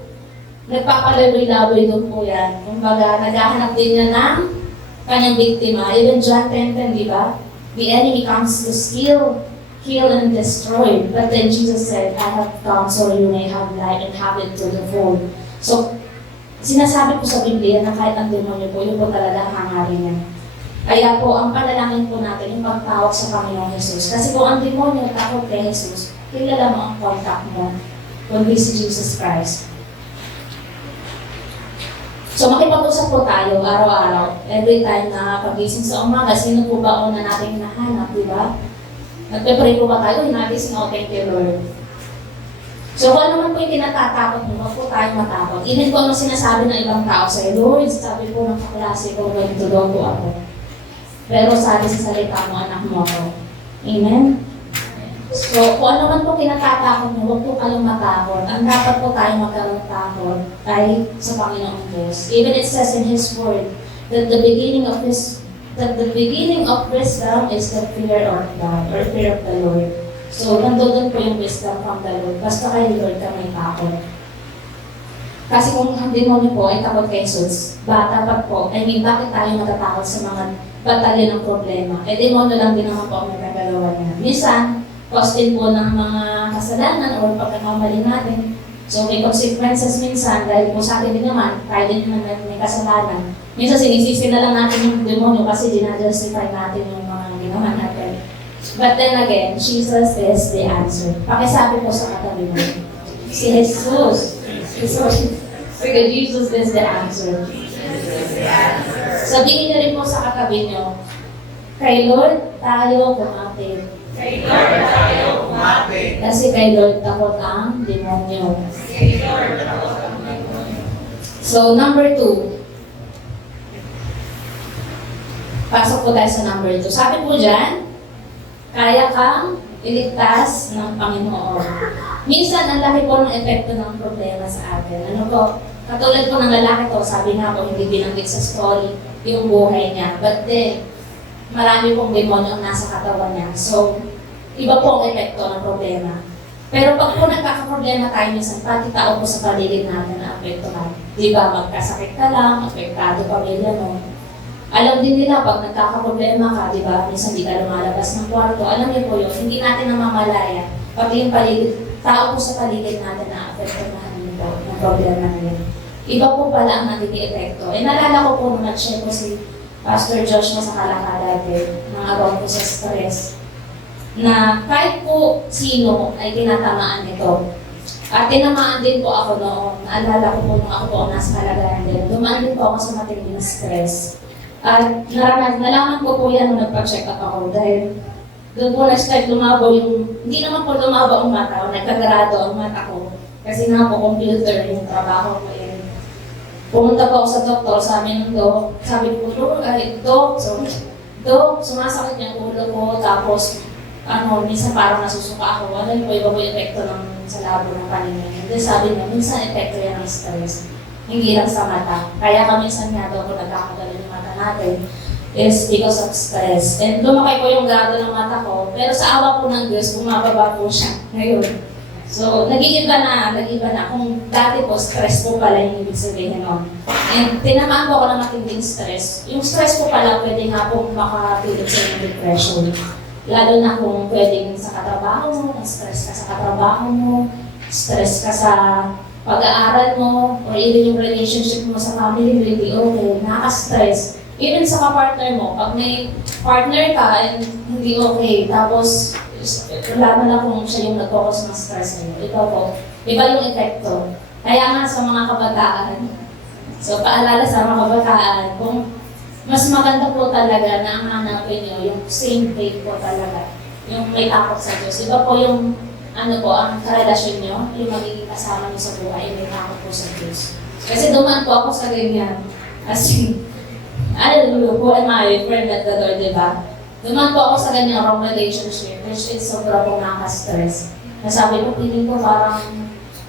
nagpapalaboy-laboy doon po yan. Kumbaga, naghahanap din niya ng kanyang biktima. Even John 10:10, di ba? The enemy comes to steal, kill, and destroy. But then Jesus said, I have come so you may have life and have it to the full. So, sinasabi po sa Biblia na kahit ang demonyo po, yun po talaga hangarin niya. Kaya po, ang panalangin po natin, yung pagtawag sa Panginoong Jesus. Kasi kung ang demonyo takot kay Jesus, kilala mo ang contact mo, kundi si Jesus Christ. So makipag-usap po tayo araw-araw. Every time na pagising sa umaga, sino po ba una natin hinahanap, di ba? Nagpe-pray po ba tayo? Hinagising ako, thank you Lord. So kung ano man po yung kinatatakot mo, huwag po tayo matakot. Even po ano sinasabi ng ibang tao sa'yo, Lord, sabi po ng kaklase ko, ganito daw po ako. Pero sabi sa salita mo, anak mo ako. Amen? So, kung ano man po kinatatakot mo, huwag po kayong matakot. Ang dapat po tayo magkaroon takot ay sa Panginoong Diyos. Even it says in His Word that the beginning of wisdom is the fear of God or fear of the Lord. So, nandun po yung wisdom from the Lord. Basta kay Lord ka may takot. Kasi kung ang demonyo po ay takot kay Jesus, dapat po, bakit tayo matatakot sa mga batalyon ng problema? Demonyo lang din naman po ang nagkagalawa niya. Minsan, cause din po ng mga kasalanan o pagkakamali natin. So may consequences minsan dahil po sa atin din naman, tayo din naman may kasalanan. Minsan sinisisi na lang natin yung demonyo kasi dinajustify natin yung mga ginawa natin. But then again, Jesus is the answer. Pakisabi po sa katabi mo. Si Jesus. Sige, Jesus is the answer. Sabihin niyo rin po sa katabi niyo, kay Lord tayo kumapit. Kay Lord tayo kumapit. Kasi kay Lord takot ang demonyo. Kay Lord takot ang demonyo. So, number 2. Pasok po tayo sa number 2. Sabi po dyan, kaya kang iligtas ng Panginoon. Minsan, ang laki po ng epekto ng problema sa atin. Ano po? Katulad po ng lalaki to, sabi nga po, hindi binanggit sa story yung buhay niya. But then, marami pong demonyo ang nasa katawan niya. So, iba po ang epekto ng problema. Pero pag po nagkakaproblema tayo minsan, pati tao po sa paligid natin na apektuhan. Di ba, magkasakit ka lang, apektado pamilya mo. Alam din nila, pag nagkakaproblema ka, di ba, minsan di ka lumalabas ng kwarto. Alam niyo po yun, hindi natin namamalaya. Pati yung paligid, tao po sa paligid natin na apektuhan po ng problema na yun. Iba po pala ang nagiging epekto. Naalala ko po nung nag-share ko si Pastor Josh na sa Kalakada dati, nang about po sa stress, na kahit po sino ay tinatamaan nito. At tinamaan din po ako noon. Naalala ko po nung ako po nasa kalagayan din. Dumaan din po ako sa matinding stress. At nalaman ko po yan nung nagpa-check up ako dahil doon po na-start lumabaw yung, hindi naman po lumabaw ang mata ko, nagkagarado ang mata ko. Kasi nga po computer yung trabaho ko yun. Pumunta po ako sa doktor, sabi ng dok, sabi ko, dok, so, dok, sumasakit yung ulo ko, tapos, minsan parang nasusuka ako, ano yung iba po yung epekto sa labo ng paningin. Then sabi niya, minsan epekto yan ng stress, hindi lang sa mata. Kaya minsan nga daw kung nagkakagalan yung mata natin, is because of stress. And lumaki po yung grado ng mata ko, pero sa awa po ng Diyos, bumababa po siya ngayon. So, nag-iiba na. Kung dati po, stress po pala yung ibig sabihin nun. And tinamaan po ako ng matinding stress. Yung stress po pala, pwede nga po makatulog sa yung depression. Lalo na kung pwedeng sa katrabaho mo, kung stress ka sa katrabaho mo, stress ka sa pag-aaral mo, or even yung relationship mo sa family mo, hindi okay, nakaka-stress. Even sa kapartner mo, pag may partner ka and hindi okay, tapos lalo na kung siya yung nag-focus ng stress mo, ito po, iba yung epekto. Kaya nga sa mga kabataan, so paalala sa mga kabataan, kung mas maganda po talaga na ang hanapin nyo, yung same faith po talaga, yung may takot sa Diyos. Iba po yung, ang karelasyon nyo, yung magiging kasama nyo sa buhay, may takot po sa Diyos. Kasi dumaan po ako sa ganyan. As in, who am I? Friend at the door, di ba? Dumaan po ako sa ganyang wrong relationship, which is sobra pong nakaka-stress. Nasabi ko, piling ko parang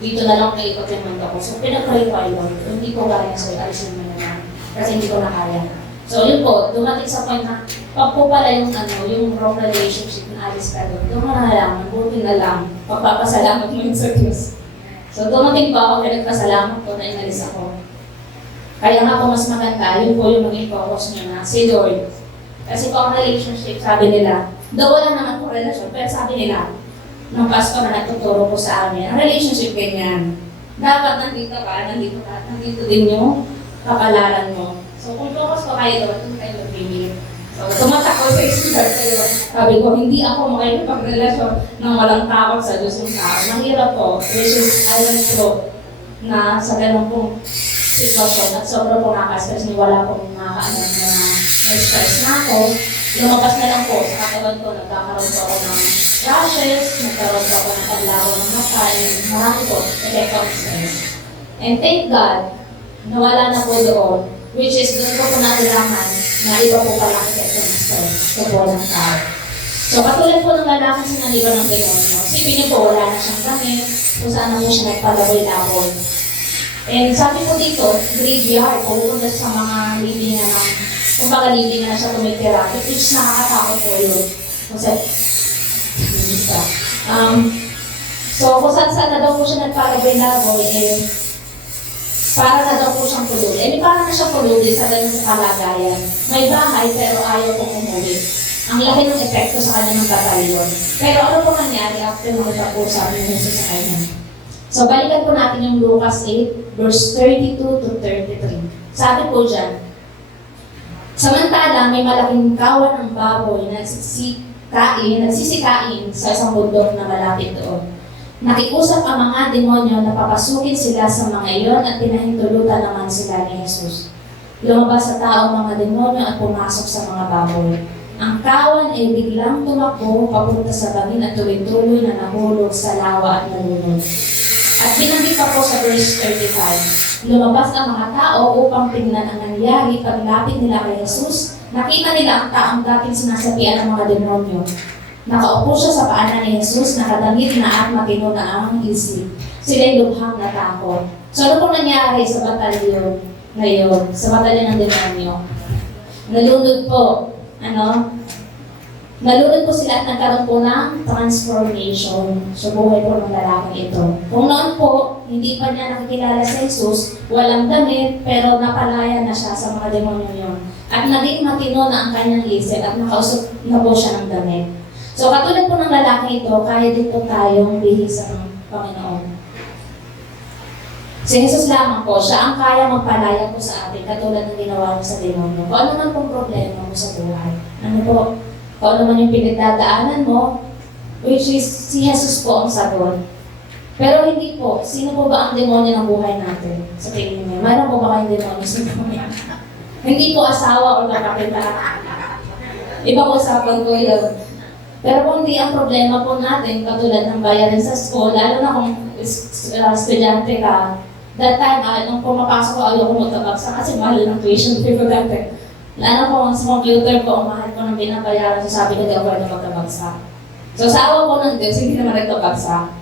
dito na lang kayo yung mundo ko. So, pinag-pray ko ayun. Hindi ko kaya sa'yo, alisin mo na lang. Kasi hindi ko na kaya. So, yun po, dumating sa point na, pag po pala yung wrong relationship na alis ka doon, doon mo na lang, buti na lang, pagpapasalamat mo yun sa Diyos. So, dumating pa ako, pinagpasalamat ko na inalis ako. Kaya nga po mas maganda, yun po yung maging focus nyo na, si Lord. Kasi po ang relationship, sabi nila, daw wala naman po relasyon, pero sabi nila, ng pastor na nagtuturo po sa amin, ang relationship ganyan. Dapat nandito din yung kapalaran mo. So kung focus ko kayo doon kayo mag-bibig. So tumatak ko sa start kayo. Sabi ko, hindi ako makikipagrelasyon nang walang takot sa Diyos yung tao. Mahirap po, which is I went through na sa ganun pong sitwasyon at sobrang po nakaka-stress ni wala pong nakakaalam na stress na ako, lumabas na lang po sa katawan ko, nagkakaroon po ako ng rashes, nagkaroon po ako ng paglago ng mata, and marami po, effect of stress. And thank God, nawala na po doon, which is doon ko po nalalaman na iba po pala ang effect ng stress sa buwan ng tao. So katulad po ng lalaki sa naliban ng demonyo, sipin niyo po wala na siyang gamit, kung saan na po siya nagpalaboy-laboy. And sabi ko dito, graveyard, pupunta sa mga libingan ng kumbaga libingan na siya tumitira, which nakakatakot po yun. Kasi, so kung saan na daw po siya nagpalaboy-laboy, para na daw po siyang pulubi. Para na siyang pulubi sa ganyan kalagayan. May bahay pero ayaw pong umuwi. Ang laki ng epekto sa kanya ng batalyon. Pero ano po nangyari after magpag-usap ni Jesus sa kanya? So balikan po natin yung Lucas 8, verse 32 to 33. Sabi po dyan, samantala may malaking kawan ng baboy na nagsisikain sa isang bundok na malapit doon. Nakiusap ang mga demonyo na papasukin sila sa mga iyon at pinahintulutan naman sila ni Jesus. Lumabas sa tao ang mga demonyo at pumasok sa mga baboy. Ang kawan ay biglang tumakbo papunta sa bangin at tuloy-tuloy na nahulog sa lawa at nalunod. At binanggit pa po sa verse 35, lumabas ang mga tao upang tingnan ang nangyari. Paglapit nila kay Jesus, nakita nila ang taong dating sinasapian ng mga demonyo. Nakaupo siya sa paanan ni Jesus, nakadamit na at matino na ang isip. Sila'y lubhang natakot. So ano po nangyari sa batalyon ngayon, sa batalyon ng demonyo? Nalunod po, nalunod po sila at nagkaroon po ng transformation sa buhay po ng lalaki ito. Kung noon po, hindi pa niya nakikilala si Jesus, walang damit, pero napalaya na siya sa mga demonyo yun. At naging matino na ang kanyang isip at nakausap na po siya ng damit. So katulad po ng lalaki ito, kaya din po tayong bihis ng Panginoon. Si Jesus lamang po, siya ang kaya magpalaya po sa atin, katulad ng ginawa mo sa demonyo. Kung ano man pong problema mo sa buhay, kung ano man yung pinagdadaanan mo, which is si Jesus po ang sagot. Pero hindi po, sino po ba ang demonyo ng buhay natin? Sa tingin niyo, mayroon po ba kayong demonyo sa buhay? Hindi po asawa o kapatid. Iba po usapan ko yun. Pero kung di ang problema po natin, katulad ng bayarin sa school, lalo na kung estudyante ka, that time, nung pumapasok ko, ayoko magtabagsak kasi mahal ng tuition fee ko dati. Lalo ko sa computer ko, mahal ko ng binabayaran, so sabi ko, di ako na magtabagsak. So sa awa ko ng Diyos, hindi naman nagtabagsak.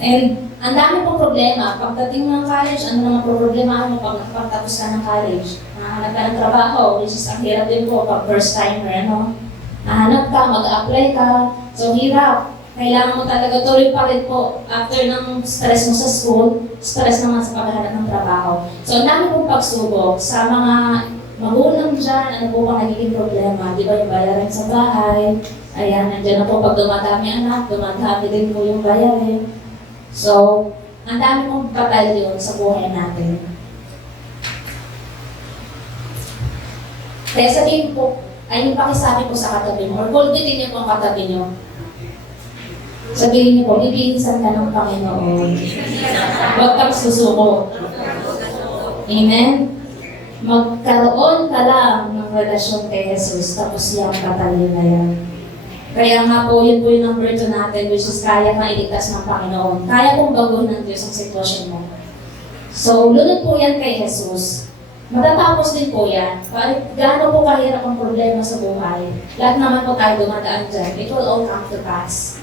And ang dami pong problema. Pagdating ng college, ano naman po problema mo pag nakapagtapos ka ng college? Nahanap ka ng trabaho, which is ang hirap din po pag first timer, no? Nahanap ka, mag-apply ka, so hirap. Kailangan mo talaga tuloy pa rin po after ng stress mo sa school, stress naman sa paghahanap ng trabaho. So ang dami pong pagsubok sa mga magulang dyan, ano po bang nagiging problema? Di ba yung bayarin sa bahay? Ayan, nandiyan na po pag dumadami anak, dumadami din po yung bayarin. So, ang dami pong batal yun sa buhay natin. Kaya sabihin po, ay yung pakisabi po sa katabi mo, or kulbitin niyo po ang katabi niyo. Sabihin niyo po, lilinisan ka ng Panginoon. Huwag kang susuko. Amen? Magkaroon ka lang ng relasyon kay Jesus, tapos yung katalin na yan. Kaya nga po, yun po yung number 2 natin, which is kaya kang iligtas ng Panginoon. Kaya pong baguhin ng Diyos ang sitwasyon mo. So, lunod po yan kay Jesus. Matatapos din po yan. Gaano po kahirap ang problema sa buhay. Lahat naman po tayo dumadaan dyan. It will all come to pass.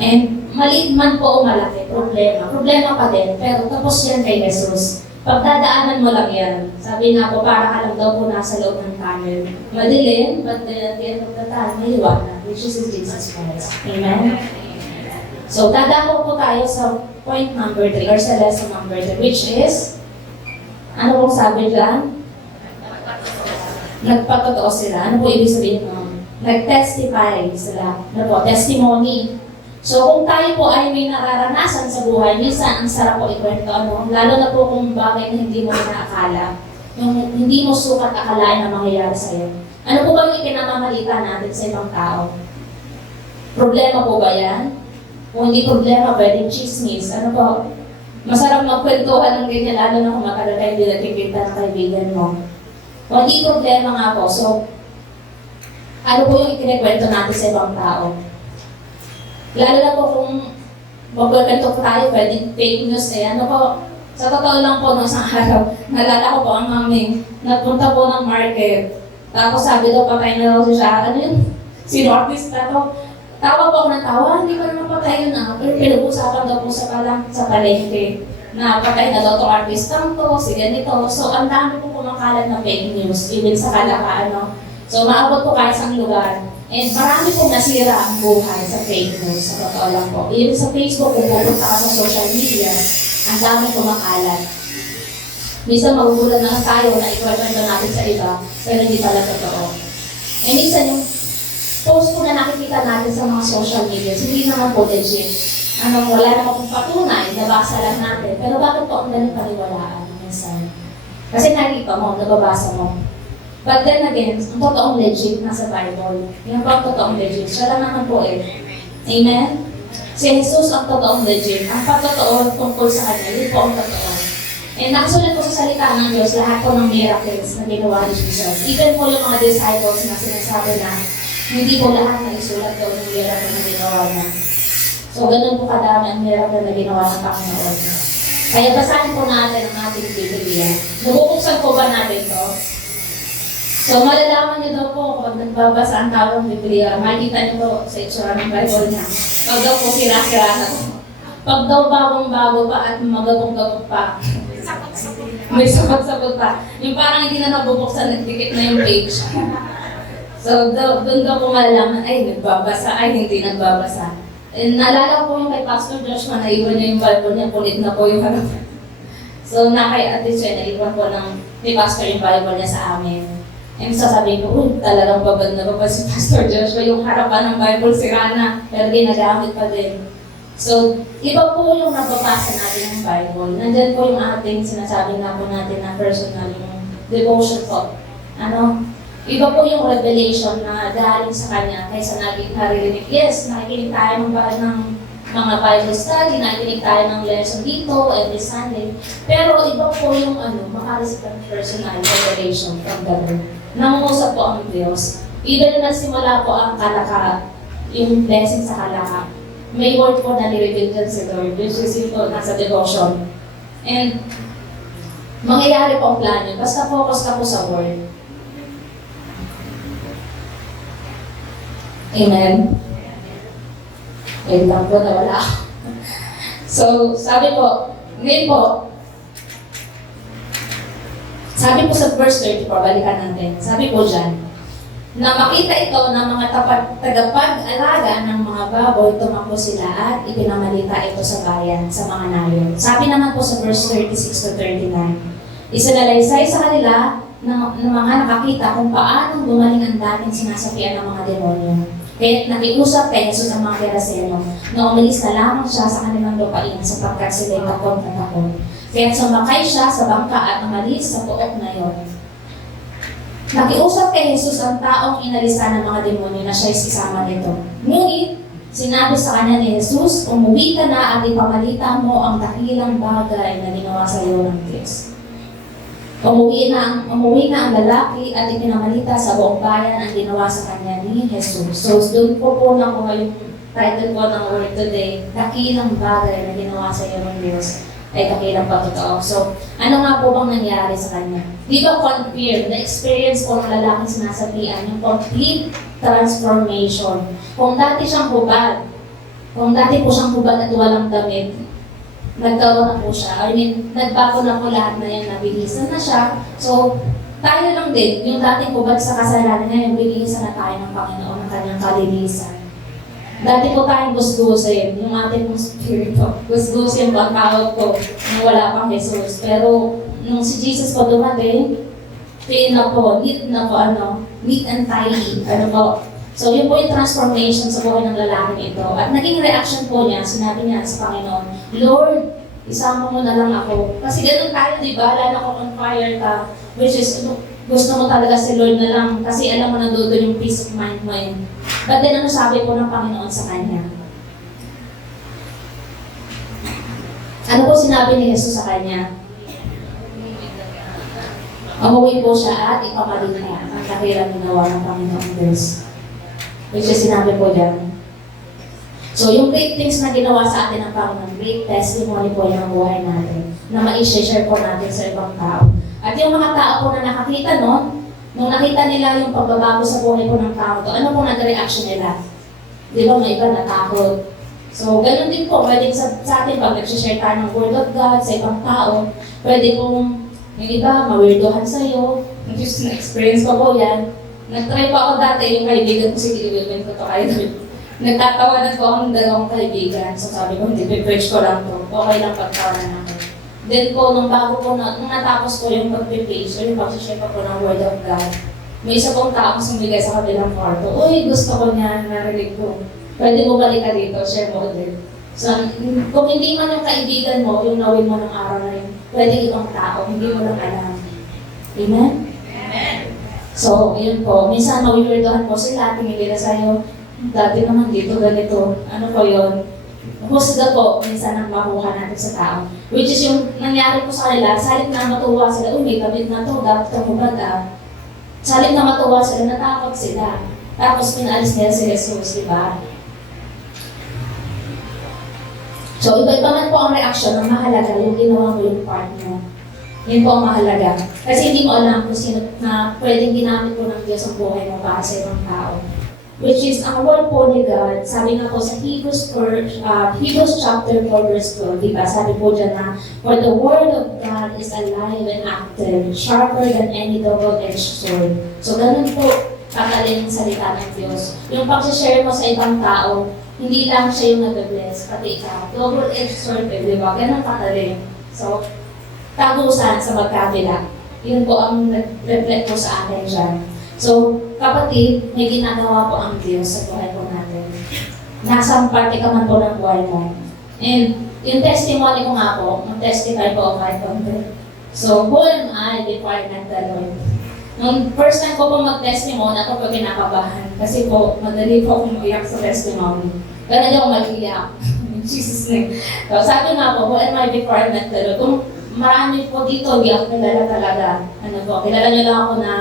And maliit man po o malaki, problema. Problema pa din, pero tapos yan kay Jesus. Pagdadaanan mo lang yan. Sabi nga po, para ka lang daw po nasa loob ng tunnel. Madilim, but then at the end of the tunnel, may liwanag, which is Jesus Christ. Amen? So, dadako po tayo sa point number 3, or sa lesson number 3, which is, ano pong sabi dyan? Nagpatotoo sila. Ano po ibig sabihin nun? Nag-testify sila. Ano po? Testimony. So kung tayo po ay may nararanasan sa buhay, minsan ang sarap po ikwento, ano? Lalo na po kung bagay na hindi mo inaakala. Yung hindi mo sukat akalain na mangyayari sa'yo. Ano po ba yung ikinamamalita natin sa ibang tao? Problema po ba yan? Kung hindi problema, pwedeng chismis. Ano po? Masarap magkwentuhan ng ganyan, lalo na kung matagal kayo hindi nagkikita ng kaibigan mo. Kung hindi problema nga po, so ano po yung ikinikwento natin sa ibang tao? Lalo na po kung magkwentu po tayo, pwedeng fake news eh. Ano po, sa totoo lang po, nung isang araw, nalala ko po ang mami, nagpunta po ng market. Tapos sabi daw, patay na daw siya. Ano yun? Sino artista to? Tawa po ako ng tawa, hindi pa naman patay yun ah. Pero pinag-usapan daw po sa palengke na patay na daw itong artistang to, si ganito. So, ang dami po kumakalat na fake news, even sa Kalaka, ano. So, maabot po kahit sa lugar. And marami pong nasira ang buhay sa fake news, sa totoo lang po. Even sa Facebook, kung pupunta ka sa social media, ang dami kumakalat. Minsan magugulat na lang tayo na ikwento natin sa iba, pero hindi pala totoo. And minsan yung post po na nakikita natin sa mga social media, hindi naman po legit. Wala naman pong patunay, nabasa lang natin. Pero bakit po ang galing paniwalaan minsan? Kasi nakikita mo, nababasa mo. But then again, ang totoong legit nasa Bible. Yung po ang totoong legit. Siya lang naman po eh. Amen? Si Jesus ang totoong legit. Ang patotoo tungkol sa kanya, yun po ang totoo. And nakasulat po sa salita ng Diyos, lahat po ng miracles na ginawa ni Jesus. Even po yung mga disciples na sinasabi na hindi po lahat na isulat daw ng miracle na ginawa niya. So, ganun po kadami ang miracle na ginawa ng Panginoon. Kaya basahin po natin ang ating Biblia. Nabubuksan po ba natin to? So, malalaman niyo daw po pag nagbabasa ang tao ng Biblia, makikita niyo po sa itsura ng Bible niya. Pag daw po sira-sira na po. Pag daw bagong-bago pa at magagong-gagong pa. May sapat-sapat pa. Yung parang hindi na nabubuksan, nagdikit na yung page. So, doon daw po malalaman, ay, nagbabasa, ay, hindi nagbabasa. And naalala ko po yung kay Pastor Joshua, naiwan niya yung Bible niya, kulit na po yung harap. So, na kay Ate Chen, naiwan po ni Pastor yung Bible niya sa amin. And sasabihin ko, uy, talagang babad na ba si Pastor Joshua? Yung harapan ng Bible sira na, pero ginagamit pa din. So, iba po yung nababasa natin ng Bible. Nandyan po yung ating sinasabi nga po natin na personal, yung devotion po. Iba po yung revelation na galing sa Kanya kaysa naging naririnig. Yes, nakikinig tayo ng mga Bible study, nakikinig tayo ng lesson dito every Sunday. Pero iba po yung makareceive ng personal revelation from God. Nangungusap po ang Diyos. Even na nagsimula po ang Kalaka, yung blessing sa Kalaka, may word po na nireveal dyan si Lord, which is ito, nasa devotion. And Mangyayari po ang plano. Basta focus ka po sa word. Amen? Wait lang po, nawala ako. So, sabi po, ngayon po, sabi po sa verse 34, balikan natin. Sabi po dyan, na makita ito ng mga tagapag-alaga ng mga baboy, tumakbo sila at ipinamalita ito sa bayan, sa mga nayon. Sabi naman po sa verse 36 to 39, isinalaysay sa kanila ng mga nakakita kung paano gumaling ang dating sinasapian ng mga demonyo. Kaya nakiusap kay Jesus ang mga Geraseno na umalis na lamang siya sa kanilang lupain sapagkat sila'y takot na takot. Kaya sumakay siya sa bangka at umalis sa pook na iyon. Nakiusap kay Jesus ang taong inalisan ng mga demonyo na siya'y sisama nito. Ngunit, sinabi sa kanya ni Jesus, umuwi ka na at ipamalita mo ang dakilang bagay na ginawa sa iyo ng Diyos. Umuwi na ang lalaki at ipinamalita sa buong bayan ang ginawa sa kanya ni Jesus. So, doon po na ko yung title po ng word today, dakilang bagay na ginawa sa iyo ng Diyos ay dakilang patotoo. So, ano nga po bang nangyari sa kanya? Dito confirm, na-experience po ng lalaking sinasabihan yung complete transformation. Kung dati po siyang hubad at walang damit, nagkaroon na po siya. Nagbago na po lahat na yan, nabilisan na siya. So, tayo lang din, yung dating hubad sa kasalanan ngayon, bilisan na tayo ng Panginoon ng kanyang kalinisan. Dati po tayong gusgusin, yung ating spirit po, gusgusin po ang tawag ko nung wala pang Jesus. Pero, nung si Jesus po dumating, neat and tidy, So, yun po yung transformation sa buhay ng lalaking ito. At naging reaction po niya, sinabi niya sa Panginoon, Lord, isama mo na lang ako. Kasi ganun tayo, di ba? Lalo kung on fire ka, which is, gusto mo talaga si Lord na lang kasi alam mo na doon yung peace of mind mo yun. But then, ano sabi po ng Panginoon sa kanya? Ano po sinabi ni Jesus sa kanya? Umuwi po siya at ipamalita ang dakilang ginawa ng Panginoong Diyos. Which is sinabi po dyan. So, yung great things na ginawa sa atin ng Panginoon, great testimony po yung buhay natin na ma-share po natin sa ibang tao. At yung mga tao po na nakakita nun, nung nakita nila yung pagbabago sa buhay po ng tao to, ano po nag-reaction nila? Di ba may iba natakot? So, ganun din po, pwede sa atin pag nag-share tayo ng Word of God sa ibang tao, pwede pong yung iba, mawirdohan sa'yo. Just na-experience ko po yan. Nag-try pa ako dati, yung kaibigan ko, sige, i-win ko to idol. Nagtatawanan ko ang dalawang kaibigan. So sabi ko, hindi, pre-preach ko lang to. Okay lang pagtawanan ako. Then po, nung natapos ko yung pag-preach, o yung pag-share pa po ng Word of God, may isa pong taong sumigay sa kabilang kwarto. Uy, gusto ko niya, narinig ko. Pwede mo balik ka dito, share mo ulit. So, kung hindi man yung kaibigan mo, yung nawin mo ng araw na yun, pwede ibang tao, hindi mo lang alam. Amen? Amen. So, yun po. Minsan, mawirdohan po sila, tingin nila sa'yo, dati naman dito, ganito. Ano po yun? Husga po, minsan ang makuha natin sa tao. Which is yung nangyari po sa kanila, salit na matuwa sila, uy, may kabit na to, dapat ito hubad ah. Salit na matuwa sila, natakot sila. Tapos pinaalis nila si Jesus, di ba? So, iba-iba man po ang reaksyon, ang mahalaga, yung ginawa mo yung part mo. Yun po ang mahalaga. Kasi hindi mo alam kung sino na pwedeng ginamit po ng Diyos ang buhay mo para sa ibang tao. Which is, ang word po ni God, sabi nga po sa Hebrews chapter 4 verse 12, diba? Sabi po dyan na, for the word of God is alive and active, sharper than any double-edged sword. So, ganun po katalim ang salita ng Diyos. Yung pag-share mo sa ibang tao, hindi lang siya yung nag-bless, pati ikaw. Double-edged sword, diba? Ganun katalim. So, tagusan sa magkabila. Yun po ang reflect po sa akin dyan. So, kapatid, may ginagawa po ang Diyos sa buhay po natin. Nasang parte ka man po ng buhay mo. And yung testimony ko nga po, mag-testify po ako kahit konti. So, who am I before I met the Lord? Nung first time ko po mag-testimony, ako po kinakabahan. Kasi po, madali po akong mag-iyak sa testimony. Pero hindi ako mag-iyak. In Jesus' name. So, sabi nga po, who am I before I met the Lord? Kung marami po dito, hindi ako kilala talaga. Ano po, kilala nyo lang ako na,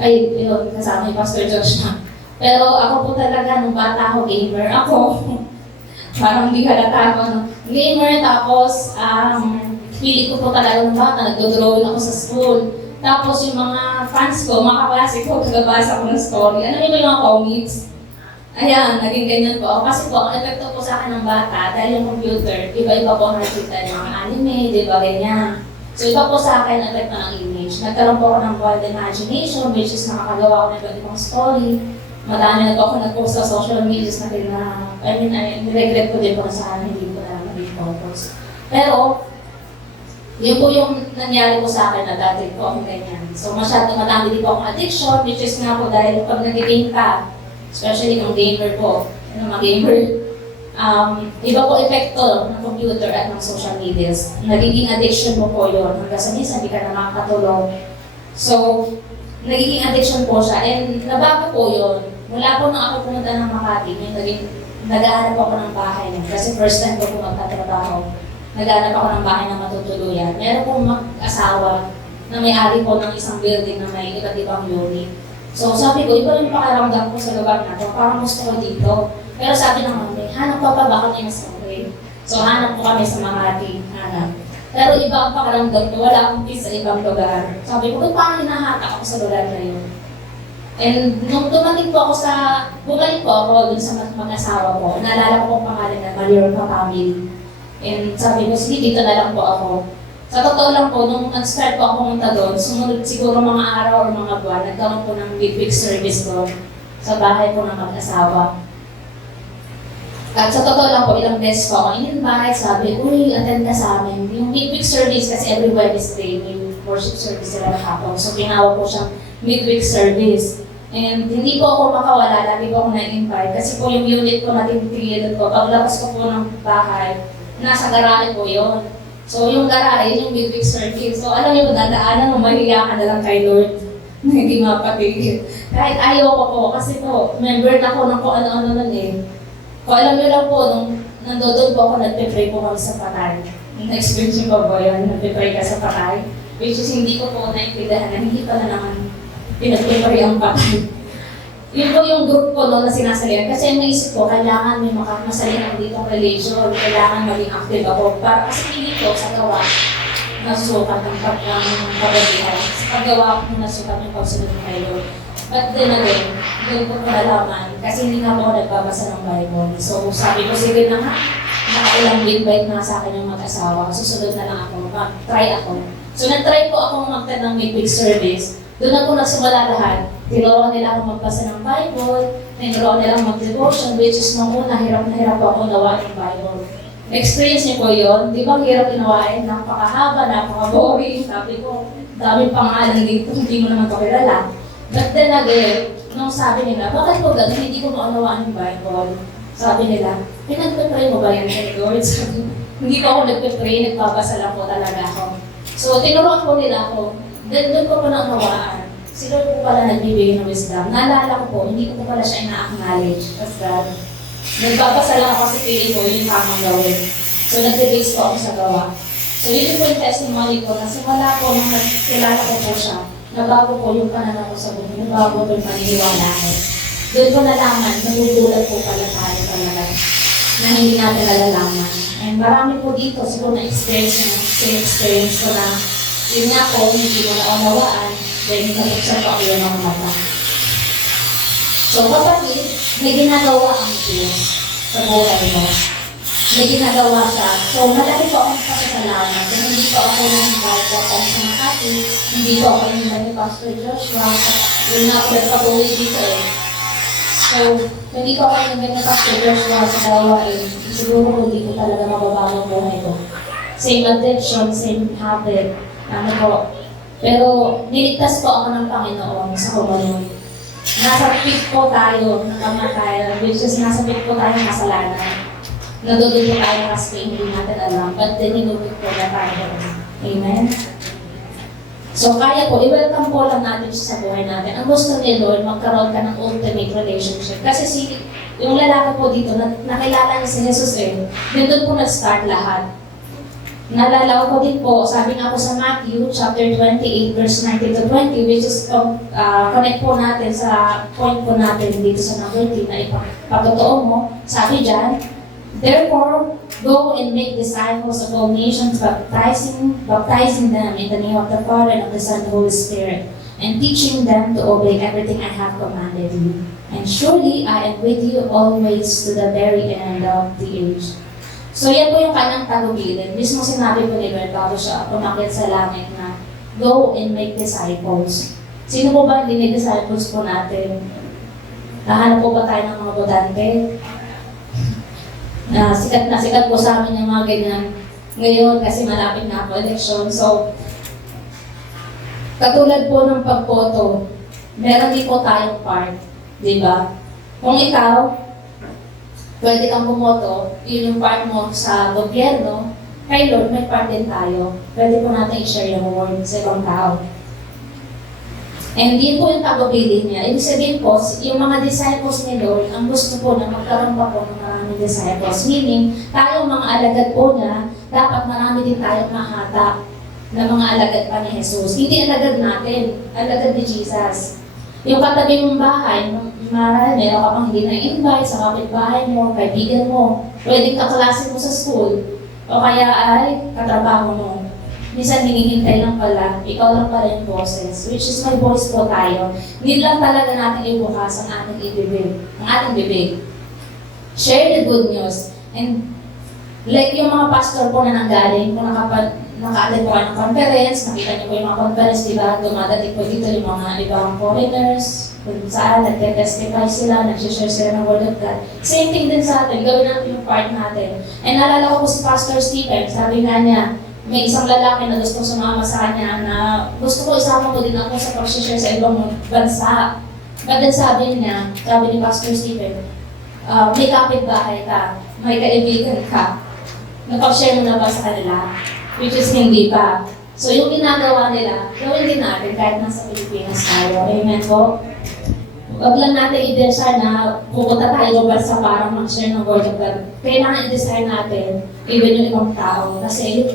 ay, yun, kasama yung Pastor Josh na. Pero ako po talaga, nung bata ako, gamer ako. Parang hindi halata ako, no? Gamer, tapos, Pili ko po talaga ng bata, nagdo-drawing ako sa school. Tapos yung mga fans ko, mga kaklase ko, tagabasa ko ng story. Ano yung mga comics? Ayan, naging ganyan po ako. Kasi po, ang epekto po sa akin ng bata, dahil yung computer, iba-iba po ang nakikita ng mga anime, di ba, ganyan. So iba po sa akin ang epekto ng image. Nagkaroon po ako ng wild imagination, which is nakakagawa ko ng iba't ibang story. Madami na po ako nag-post sa social media na regret ko din po na sa akin, hindi ko na mag-focus. Pero, yun po yung nangyari po sa akin na dati po ako ganyan. So masyado madami din po akong addiction, which is nga po dahil pag nag-game ka, especially ng gamer po, yung mga gamer, iba po epekto ng computer at ng social media. Nagiging addiction mo po yun, hanggang sa minsan hindi ka na makakatulog. So, nagiging addiction po siya, and nabago po yun. Mula po nung ako pumunta ng Makati, nag-aanap ako ng bahay niya. Kasi first time ko po magtatrabaho. Nag-aanap ako ng bahay na matutuluyan. Meron pong mag-asawa na may-ari po ng isang building na may iba't ibang unit. So sabi ko, iba yung pakiramdam ko sa lugar na to, parang gusto ko dito. Pero sabi ng mami, hanap pa ba kami mas okay? So hanap po kami sa Makati, hanap. Pero iba ang pakiramdam ko, wala akong peace sa ibang lugar. Sabi ko, paano hinahatak ako sa lugar na yun? And nung dumating po ako bumalik po ako dun sa mag-asawa ko, naalala ko pong pangalan na Mallorca Family. And sabi ko, sige, dito na lang po ako. Sa totoo lang po, nung nag-start po ako pumunta doon, sumunod siguro mga araw o mga buwan, nagkaroon po ng midweek service ko sa bahay po ng mag-asawa. At sa totoo lang po, ilang beses po ako in-invite, sabi, uy, attend ka sa amin. Yung midweek service kasi every Wednesday, may worship service sila ng hapon. So, pinawag po siyang midweek service. And hindi po ako makawala, lagi po ako na-invite. Kasi po yung unit ko na tinitilidan ko, paglabas ko po ng bahay, nasa garahe po yun. So yung garahe, yung midweek service. So alam niyo, dadaanan mo, mahiya ka na lang kay Lord. Hindi mapatigil. Kahit ayaw ko po, kasi po, member na ko ng kung ano-ano nun eh. Kung alam niyo lang po, nung nandoon po ako, nagpe-pray po kami sa patay. Na-experience niyo pa ba yun? Nagpe-pray ka sa patay? Which is hindi ko po naintindihan na hindi pa na naman pinag-pray ang patay. Yun po yung group ko noon na sinasalihan. Kasi naisip ko, kailangan may masalihan dito ng religion, kailangan maging active ako. Para kasi hindi ko sa gawa, nasusukat ang pagbabihan. Sa paggawa ko, nasusukat yung pagsunod ng Lord. But then again, doon ko nalaman, kasi hindi nga po ako nagbabasa ng Bible. So sabi ko, sige na nga, nakailang invite na sa akin yung mag-asawa, susunod na lang ako, mag-try ako. So nag-try po akong mag-attend ng midweek service. Doon ako nagsimula lahat. Tinuruan nila ako magbasa ng Bible, tinuruan nila ako mag-devotion, which is nung una, hirap na hirap ako nawain ng Bible. Experience niyo po yun, di ba hirap inawain, napakahaba, napaka-boring, sabi ko, daming pangalan dito, hindi mo naman pakilala. But then again, nung sabi nila, bakit po ganun, hindi ko maunawaan yung Bible. Sabi nila, pinagpe-pray mo ba yan kay Lord? Sabi, hindi pa ako nagpe-pray, nagpapasa lang po talaga ako. So, tinuruan po nila ako. Then doon ko po naunawaan. Si Lord po pala nagbibigay ng wisdom. Naalala ko po, hindi ko po pala siya ina-acknowledge as God. Nagbabasa lang ako kasi feeling ko yung tamang gawin. So nag-base po ako sa gawa. So yun po yung testimony ko na simula po nung nakilala ko po siya, nabago po yung pananaw ko sa buhay, nabago po yung paniniwala ko. Doon ko nalaman, nagugulat po pala tayo talaga na hindi natin nalalaman. And marami po dito, siguro na-experience ko na yun nga po, hindi ko naunawaan, dahil nabuksan po ako yung mga mata. So kapatid, may ginagawa ang Diyos sa buhay mo. May ginagawa siya. So malaki po akong pasasalamat. So, hindi po ako nang-invite po ako sa Makati, hindi po ako nang-invite ni Pastor Joshua. Yun nga po nagpatuloy dito eh. So, hindi ko ako nang-invite ni Pastor Joshua sa gawain. Siguro hindi ko talaga mababago ang buhay ko. Same addiction, same habit. Ano po. Pero niligtas po ako ng Panginoon sa kumunod. Nasa pit po tayo, nakamatayan, which is nasa pit po tayo ng kasalanan. Nadudulo tayo kasi hindi natin alam, but then hinupit po na tayo. Amen? So kaya po, i-welcome po lang natin siya sa buhay natin. Ang gusto ni Lord, magkaroon ka ng ultimate relationship. Kasi yung lalaki po dito, nakilala niya si Jesus eh. Doon po nag-start lahat. Nalala ko din po, sabi nga po sa Matthew chapter 28 verse 19 to 20, which is connect po natin sa point po natin dito sa number 3 na ipagtotoo mo. Sabi dyan, Therefore, go and make disciples of all nations, baptizing them in the name of the Father and of the Son and the Holy Spirit, and teaching them to obey everything I have commanded you. And surely I am with you always to the very end of the age. So yan po yung kanyang tagubilin. Mismo sinabi po ni Lord bago siya umakyat sa langit na, go and make disciples. Sino po ba hindi disciples po natin? Nahanap po ba tayo ng mga botante? Sikat po sa amin yung mga ganyan ngayon kasi malapit na po election. So, katulad po ng pagboto, meron din po tayong part, di ba? Kung ikaw, pwede kang bumoto, yun yung part mo sa gobyerno, kay Lord, may part din tayo. Pwede po natin i-share yung word sa ibang tao. And yun po yung tagubilin niya. Ibig sabihin po, yung mga disciples ni Lord, ang gusto po na magkaroon pa po ng maraming disciples. Meaning, tayong mga alagad po niya, dapat marami din tayong mahata na mga alagad pa ni Jesus. Hindi alagad natin, alagad ni Jesus. Yung katabi mong bahay, marami, meron ka pang hindi na-invite sa kapitbahay mo, kaibigan mo, pwedeng kaklase mo sa school, o kaya ay katrabaho mo. Minsan hinihintay lang pala, ikaw lang pala yung boses, which is may voice po tayo. Need lang talaga natin ibukas ang ating bibig. Share the good news. And like yung mga pastor po na nanggaling, kung naka-attend po kayo ng conference, nakita niyo po yung mga conference, di ba? Dumadating po dito yung mga ibang foreigners, kung saan nagte-testify sila, nag-share sila ng Word of God. Same thing din sa atin, gawin natin yung part natin. And naalala ko po si Pastor Stephen, sabi nga niya, may isang lalaki na gusto sumama sa kanya na gusto ko isama ko din ako sa pag-share sa ibang bansa. But then sabi niya, sabi ni Pastor Stephen, may kapitbahay ka, may kaibigan ka, napag-share mo na ba sa kanila? Which is hindi pa. So yung ginagawa nila, gawin din natin kahit nasa Pilipinas tayo. Amen po? Huwag lang natin i-desire na pupunta tayo sa bansa para mag-share ng Word of God. Kailangan i-desire natin, even yung ibang tao. Kasi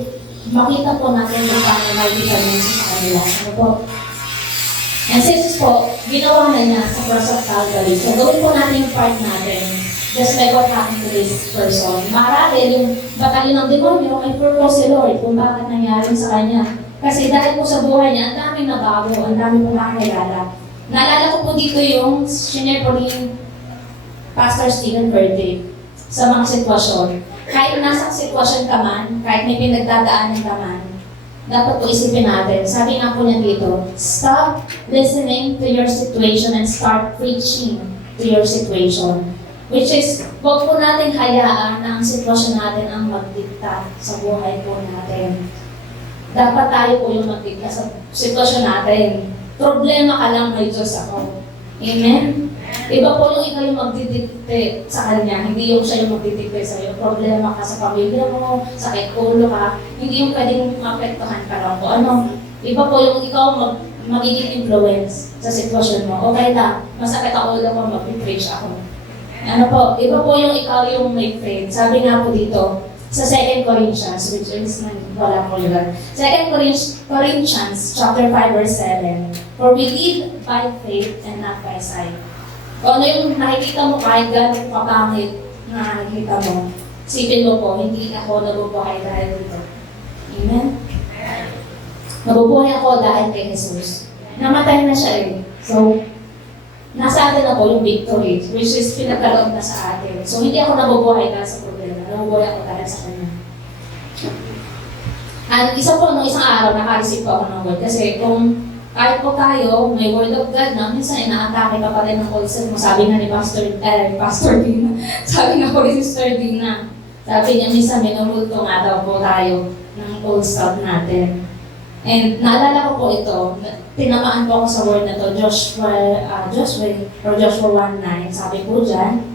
makita po natin kung paano may sa kanila. Ano po? And since po, ginawa na niya sa cross of Calvary, so gawin po natin yung part natin. Just like what happened to this person. Marahil yung batalyon ng demonyo, may purpose si Lord kung bakit nangyari sa kanya. Kasi dahil po sa buhay niya, ang daming nabago, ang daming po nakakilala. Naalala ko po dito yung sinare po ni Pastor Stephen birthday sa mga sitwasyon. Kahit nasa sitwasyon ka man, kahit may pinagdadaanan ka man, dapat po isipin natin. Sabi nga po niya dito, stop listening to your situation and start preaching to your situation. Which is, huwag po natin hayaan na ang sitwasyon natin ang magdikta sa buhay po natin. Dapat tayo po yung magdikta sa sitwasyon natin. Problema ka lang, may Diyos ako. Amen? Iba po yung ikaw yung magdidikte sa Kanya, hindi yung siya yung magdidikte sa'yo. Problema ka sa pamilya mo, sakit ulo ka, hindi yung pwedeng mapektuhan ka lang po. Ano? Iba po yung ikaw magiging influence sa sitwasyon mo. Okay lang, masakit ang ulo ko, mag-preach ako. Ano po, iba po yung ikaw yung may faith. Sabi nga po dito, sa 2 Corinthians, which is, wala po yun. 2 Corinthians, chapter 5, verse 7. For we live by faith and not by sight. Kung ano yung nakikita mo kahit gano'n kapangit na nakikita mo, sipin mo po, hindi ako nabubuhay dahil dito. Amen? Nabubuhay ako dahil kay Jesus. Namatay na siya eh. So, nasa atin na po yung victory, which is pinagkaloob na sa atin. So, hindi ako nabubuhay dahil sa problema. Nabubuhay ako dahil sa Kanya. And isa po, nung isang araw, naka-receive po ako ng word. Kasi kung kahit po tayo, may Word of God na, minsan ina-atake ka pa rin ng ulcer mo. Sabi nga ni Pastor Dina. Sabi nga po ni Sister Dina. Sabi niya, minsan minumulto nga daw po tayo ng old stuff natin. And naalala ko po ito, tinamaan po ako sa word na to, Joshua 1:9. Sabi po dyan,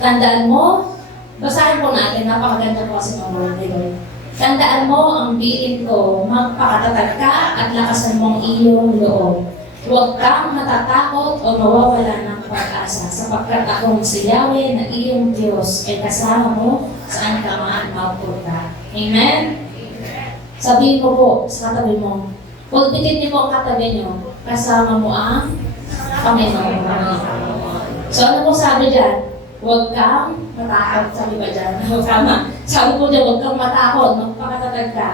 tandaan mo, basahin po natin, napakaganda po kasi ng word ni Lord. Tandaan mo ang bilin ko, magpakatatag ka at lakasan mong iyong loob. Huwag kang matatakot o mawawala ng pag-asa, sapagkat akong si Yahweh na iyong Diyos ay kasama mo saan ka man mapunta. Amen? Sabihin mo po sa katabi mo, pulpitin niyo po ang katabi niyo, kasama mo ang Panginoon. So ano po sabi dyan? huwag kang matakot, sabi ba dyan? Tama. Sabi po dyan, huwag kang matakot, magpakatatag ka.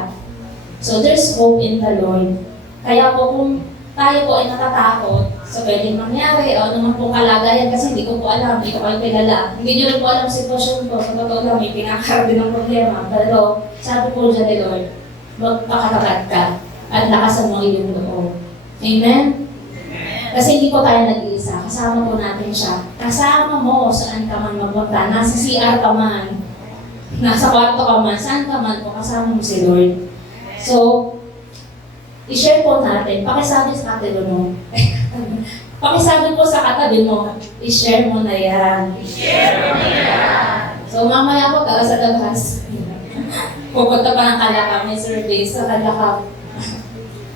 So there's hope in the Lord. Kaya po kung tayo po ay natatakot sa pwedeng mangyari o naman pong kalagayan kasi hindi ko po alam, hindi ko kayo kilala. Hindi nyo rin po alam sitwasyon ko. Sa totoo lang, may pinakaroon din ng problema. Pero sabi po dyan ni Lord, magpakatatag ka at lakasan mo iyong loob. Amen? Kasi hindi po tayo nag-iisa. Kasama po natin siya. Kasama mo saan ka man magpunta. Nasa CR ka man. Nasa kwarto ka man. Saan ka man po. Kasama mo si Lord. So, i-share po natin. Pakisabi sa katabi mo. Pakisabi po sa katabi mo. I-share mo na yan. I-share mo na yan. So, mamaya po tara sa labas. Pupunta pa ng Kalakap. May survey sa Kalakap.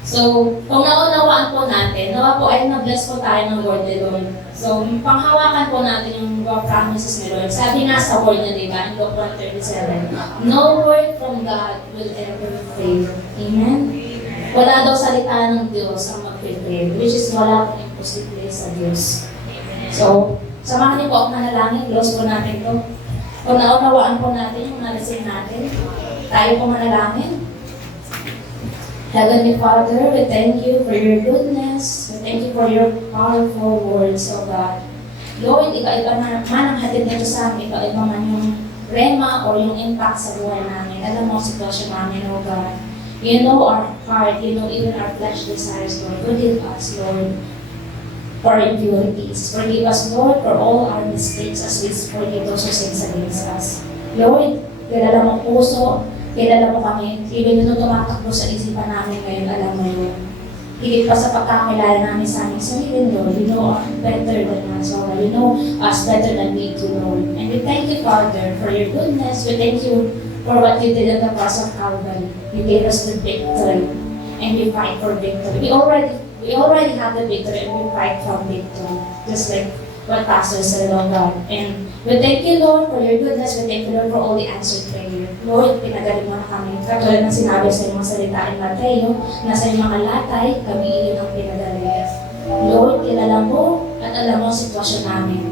So, kung naunawaan po natin, nawa po ay na-bless po tayo ng Lord ni Lord. So, panghawakan po natin yung promises ni Lord. Sabi nga sa word niya, diba, in Luke 1:37, no word from God will ever fail. Amen? Wala daw salita ng Diyos ang mag-fail, which is wala pong imposible sa Diyos. So, samahan niyo po ako manalangin, close po natin to. Kung naunawaan po natin yung nalasin natin, tayo po manalangin. Heavenly Father, we thank you for your goodness. We thank you for your powerful words, O God. Lord, iba-iba man ang hatid nito sa amin, iba-iba man yung rema or yung impact sa buhay namin. Alam mo ang sitwasyon namin, O God. You know our heart, you know even our flesh desires, Lord. Forgive us, Lord, for impurities. Forgive us, Lord, for all our mistakes as we forgive those who sin against us. Lord, kilala mo puso, kilala mo kami, even nung tumatakbo sa isipan namin ngayon, alam mo yun. Higit pa sa pagkakilala namin sa aming sarili, Lord, you know us better than us, Lord. You know us better than we do, Lord. And we thank you, Father, for your goodness. We thank you for what you did at the cross of Calvary. You gave us the victory, and we fight for victory. We already have the victory, and we fight for victory. Just like what Pastor said, Lord God. And we thank you, Lord, for your goodness. We thank you, Lord, for all the answered prayer. Lord, pinagaling mo na kami. Katulad ng sinabi sa iyong mga salita in Mateo, na sa iyong mga latay, kami iyon ang pinagaling. Lord, kilala mo at alam mo ang sitwasyon namin.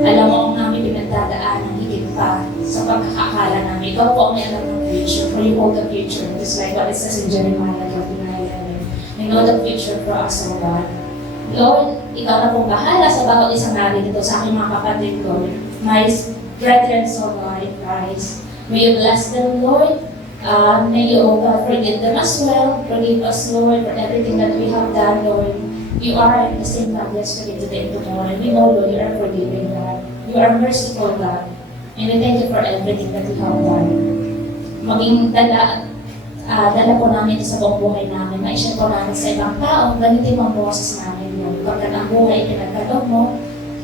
Alam mo ang aming pinagdadaanan higit pa sa pagkakakala namin. Ikaw po ang may alam ng future, for you hold the future. Just like what it says in Jeremiah 29:11. You know the future for us, O God. Lord, ikaw na pong bahala sa bawat isang narito sa aking mga kapatid, Lord. My brethren, so God, in Christ. May you bless them, Lord. May you, O God, forgive them as well. Forgive us, Lord, for everything that we have done, Lord. You are the same God yesterday, today, and tomorrow. And we know, Lord, you are forgiving God. You are merciful, God. And we thank you for everything that you have done. Maging dala po namin sa buong buhay namin. Maisya po namin sa ibang tao. Gamitin mo ang boses namin, Lord. Pagkat ang buhay pinagkalog mo,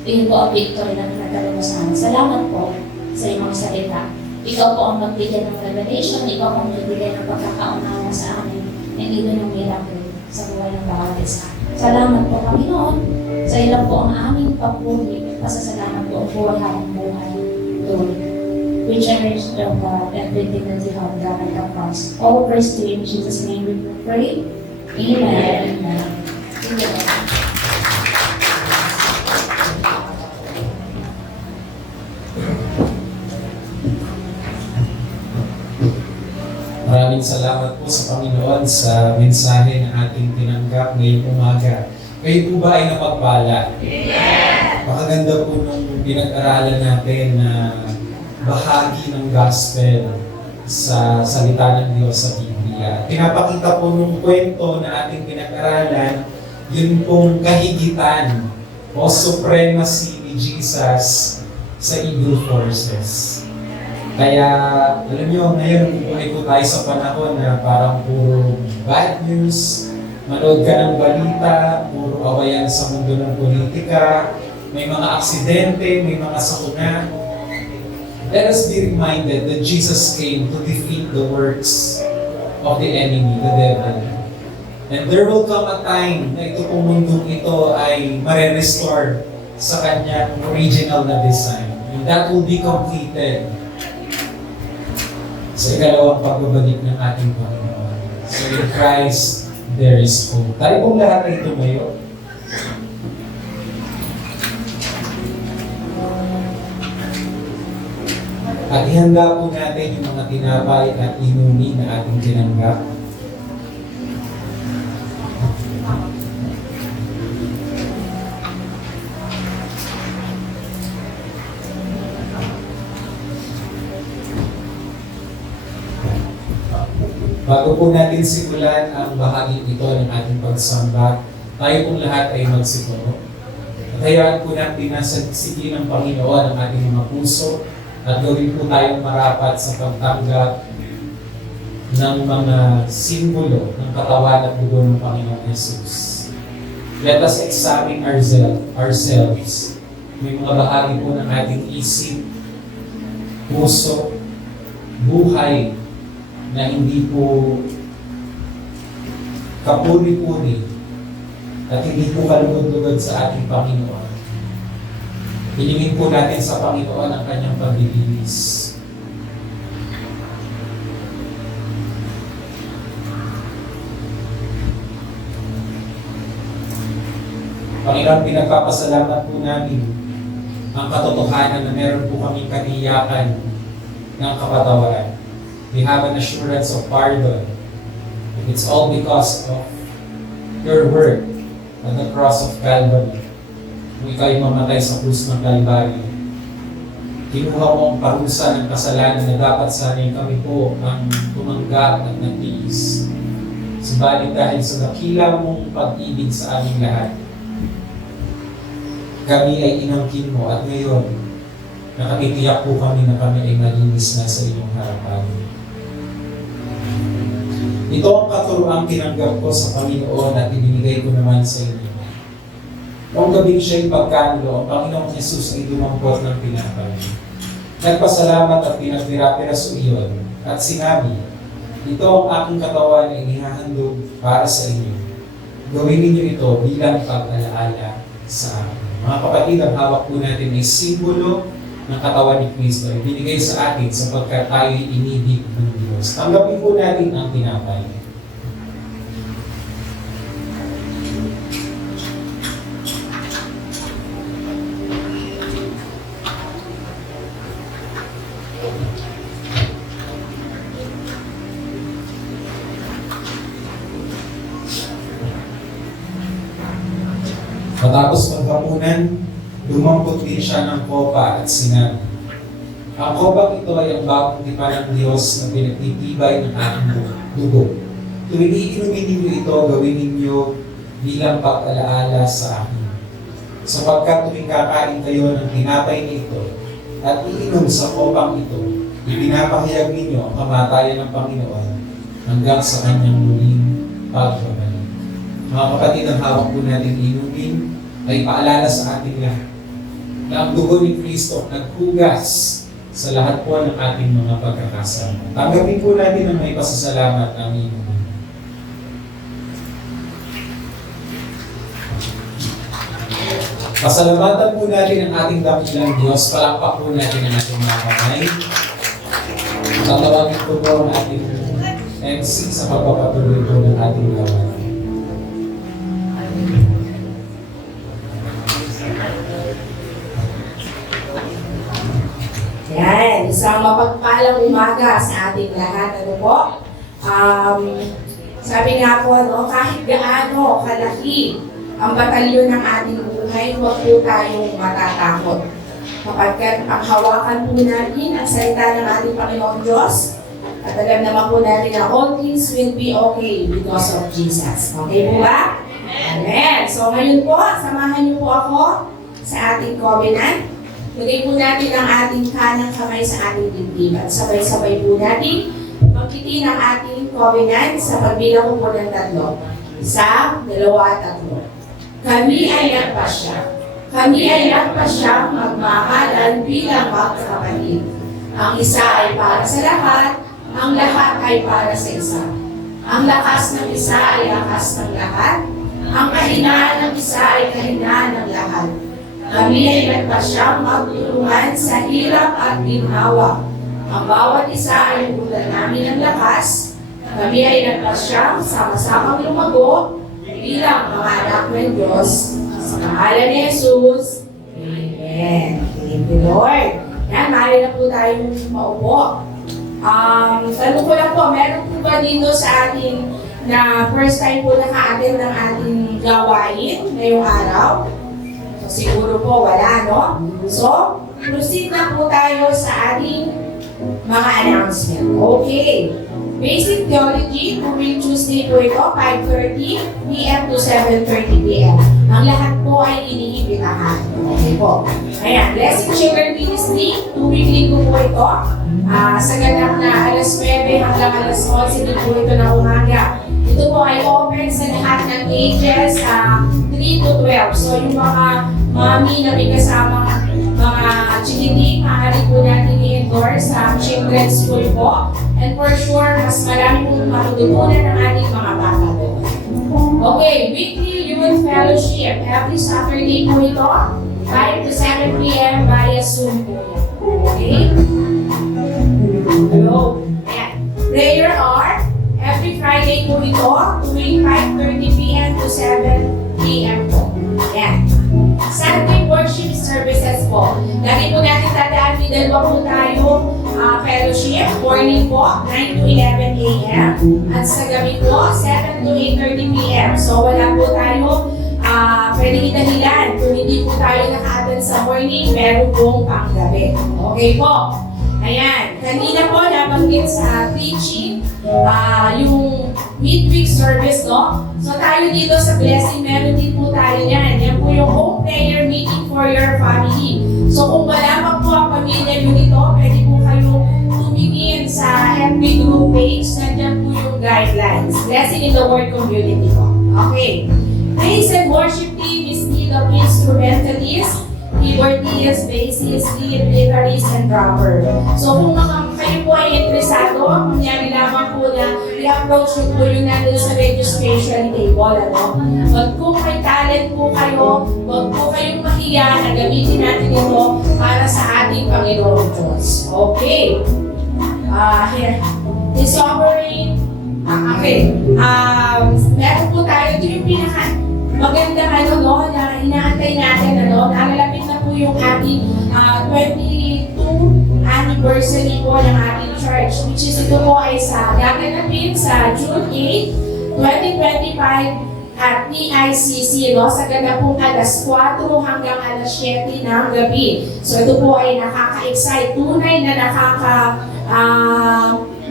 yun po ang victory na pinagkalog mo sa amin. Salamat po sa iyong mga salita. Ikaw po ang magbigay ng revelation, ikaw po ang magbigay ng pagkakaunawa sa amin, and even ng miracle sa buhay ng bawat isa. Salamat po, Panginoon. Sa iyo lang po ang aming pagpuli. Pasasalamat po ang buhay habang buhay. Lord, we cherish, O God, everything that you have done at the cross. All praise to you in Jesus' name we pray. Amen. Amen. Maraming salamat po sa Panginoon sa mensahe na ating tinanggap ngayong umaga. Kayo po ba ay napagpala? Yes! Pakaganda po nung pinag-aralan natin na bahagi ng gospel sa salita ng Diyos sa Biblia. Pinapakita po nung kwento na ating pinag-aralan, yun pong kahigitan o supremacy ni Jesus sa evil forces. Kaya, alam nyo, ngayon buhay po tayo sa panahon na parang puro bad news, manood ka ng balita, puro awayan sa mundo ng politika, may mga aksidente, may mga sakuna. Let us be reminded that Jesus came to defeat the works of the enemy, the devil. And there will come a time na ito pong mundong ito ay mare-restore sa kanyang original na design. And that will be completed sa ikalawang pagbabalik ng ating Panginoon. So in Christ, there is hope. Tayo pong lahat ay tumayo. At ihanda po natin yung mga tinapay at inumin na ating tinanggap. Bago po natin simulan ang bahagi ito ng ating pagsamba, tayo pong lahat ay magsipuno. At hayaan po natin na sige ng Panginoon ang ating mga puso at gawin po tayong marapat sa pagtanggap ng mga simbolo ng katawan at dugo ng Panginoon Jesus. Let us examine ourselves. May mga bahagi po ng ating isip, puso, buhay, na hindi po kapuri-puri at hindi po kalugod-lugod sa ating Panginoon. Hilingin po natin sa Panginoon ang kanyang paglilinis. Panginoon, pinagpapasalamat po namin ang katotohanan na meron po kaming katiyakan ng kapatawaran. We have an assurance of pardon. It's all because of your work at the cross of Calvary. Kung ikaw'y mamatay sa krus ng Calvary, kinuha mo ang parusa ng kasalanan na dapat sana'y kami po ang tumanggap at nagtiis. Subalit dahil sa dakila mong pag-ibig sa aming lahat, kami ay inangkin mo at ngayon, nakatitiyak po kami na kami ay malinis na sa iyong harapan. Ito ang katuroang tinanggap ko sa Panginoon at ibinigay ko naman sa inyo. Noong gabing siya'y pagkanulo, ang Panginoong Jesus ay dumampot ng pinapay. Nagpasalamat at pinagpira-piraso iyon at sinabi, ito ang aking katawan na inihahandog para sa inyo. Gawin ninyo ito bilang pag-alaala sa akin. Mga kapatid, ang hawak po natin ay simbolo ng katawan ni Kristo ay binigay sa atin sapagkat tayo'y inibig ng Diyos. Tanggapin po natin ang tinapay. Matapos maghapunan, dumampot din siya ng kopa at sinabi, ang kopang ito ay ang bagong tipan ng Diyos na pinagtitibay ng aking dugo. Tuwing iinumin ninyo ito, gawin ninyo bilang pag-alaala sa akin. Sapagkat tuwing kakain kayo ng tinapay nito at iinom sa kopang ito, ipinapahayag ninyo ang kamatayan ng Panginoon hanggang sa kanyang muling pagbabalik. Mga kapatid, ang hawak po natin inumin ay paalala sa ating lahat na ang dugo ni Kristo naghugas sa lahat po ng ating mga pagkakasama. Tanggapin po natin ang may pasasalamat ang inumin. Pasalamatan po natin ang ating dakilang Diyos. Palakpak po natin ang ating mga kamay. Tatawagin po po ang ating MC sa pagpapatuloy po ng ating gawain. Yan, isang mapagpalang umaga sa ating lahat. Ano po? Sabi nga po, no, kahit gaano kalaki ang batalyon ng ating buhay, huwag po tayong matatakot. Kapagkat ang hawakan po natin ang salita ng ating Panginoon Diyos, at alam naman po natin na all things will be okay because of Jesus. Okay po ba? Amen. So ngayon po, samahan niyo po ako sa ating covenant. Lagay po natin ang ating kanang kamay sa ating dibdib at sabay-sabay po natin magkiti ng ating covenant sa pagbilang ko po ng 3. 1, 2, 3. Kami ay nagpasya. Kami ay nagpasyang magmahalan bilang magkakapatid. Ang isa ay para sa lahat, ang lahat ay para sa isa. Ang lakas ng isa ay lakas ng lahat, ang kahinaan ng isa ay kahinaan ng lahat. Kami ay nagpasyang magtulungan sa hirap at ginhawa. Ang bawat isa ay bulan namin ng lakas. Kami ay nagpasyang sama-samang lumago bilang mga anak ng Diyos. Sa pangalan ni Jesus, Amen. Thank you, Lord. Yan, maaari na po tayong maupo. Tanong ko lang po, meron po ba dito sa atin na first time po naka-attend ng ating gawain ngayong araw? So, siguro po wala, no? So, proceed na po tayo sa ating mga announcement. Okay. Basic Theology, tuwing Tuesday po ito, 5:30 p.m. to 7:30 p.m. Ang lahat po ay iniimbitahan. Okay po. Ayan, Blessing Children Ministry, tuwing linggo po ito. Sa ganap na alas 9 hanggang alas 11 din po ito na umaga. Ito po ay open sa lahat ng ages 3 to 12. So yung mga mami na may kasama mga chikiting, maaari po natin i-endorse sa children's school po. And for sure, mas marami pong matututunan ng ating mga bata doon. Okay, weekly youth fellowship. Every Saturday po ito, 5 to 7 p.m. via Zoom po yan. Okay? Hello. Ayan. Prayer hour. Every Friday po ito, tuwing 5:30 p.m. to 7 p.m. po. Ayan. Sunday worship services po. Lagi po natin tandaan, may dalawa po tayo fellowship. Morning po, 9 to 11 a.m. At sa gabi po, 7 to 8:30 p.m. So wala po tayo pwedeng itahilan. Kung hindi po tayo naka-attend sa morning, meron pong panggabi. Okay po. Ayan. Kanina po nabanggit sa teaching yung midweek service, no? So tayo dito sa blessing, meron din po tayo yan. Yan po yung home prayer meeting for your family. So kung malamang po ang pamilya nyo nito, pwede po kayo tumingin sa FB group page. Nandiyan po yung guidelines. Blessing in the Word community po. Okay. Praise and worship team is need of instrumentalists, keyboardists, bassists, lead, guitarists, and drummer. So kung kayo po ay interesado, kunyari lamang po na i-approach nyo po yung nandun sa registration table. Wag kung may talent po kayo, wag po kayong mahiya na gamitin natin ito para sa ating Panginoon Diyos. Okay. Here. The sovereign. Okay. Meron po tayo, ito yung magandang na inaantay natin, nalalapit na po yung ating 22 anniversary po ng ating church, which is ito po ay gaganapin sa June 8, 2025 at PICC, sa ganda pong alas 4 hanggang alas 7 ng gabi. So ito po ay nakaka-excite, tunay na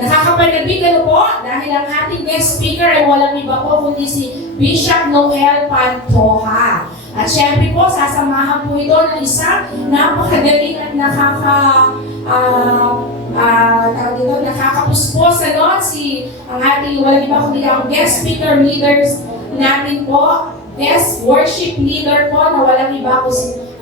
nakakapanabig po dahil ang ating guest speaker ay walang iba po kundi si Bishop Noel Pantoja. At syempre po, sasamahan po ito ng isang napakagaling at nakakapuspos ang ating walang iba kundi ang guest speaker leaders natin po, guest worship leader po na walang iba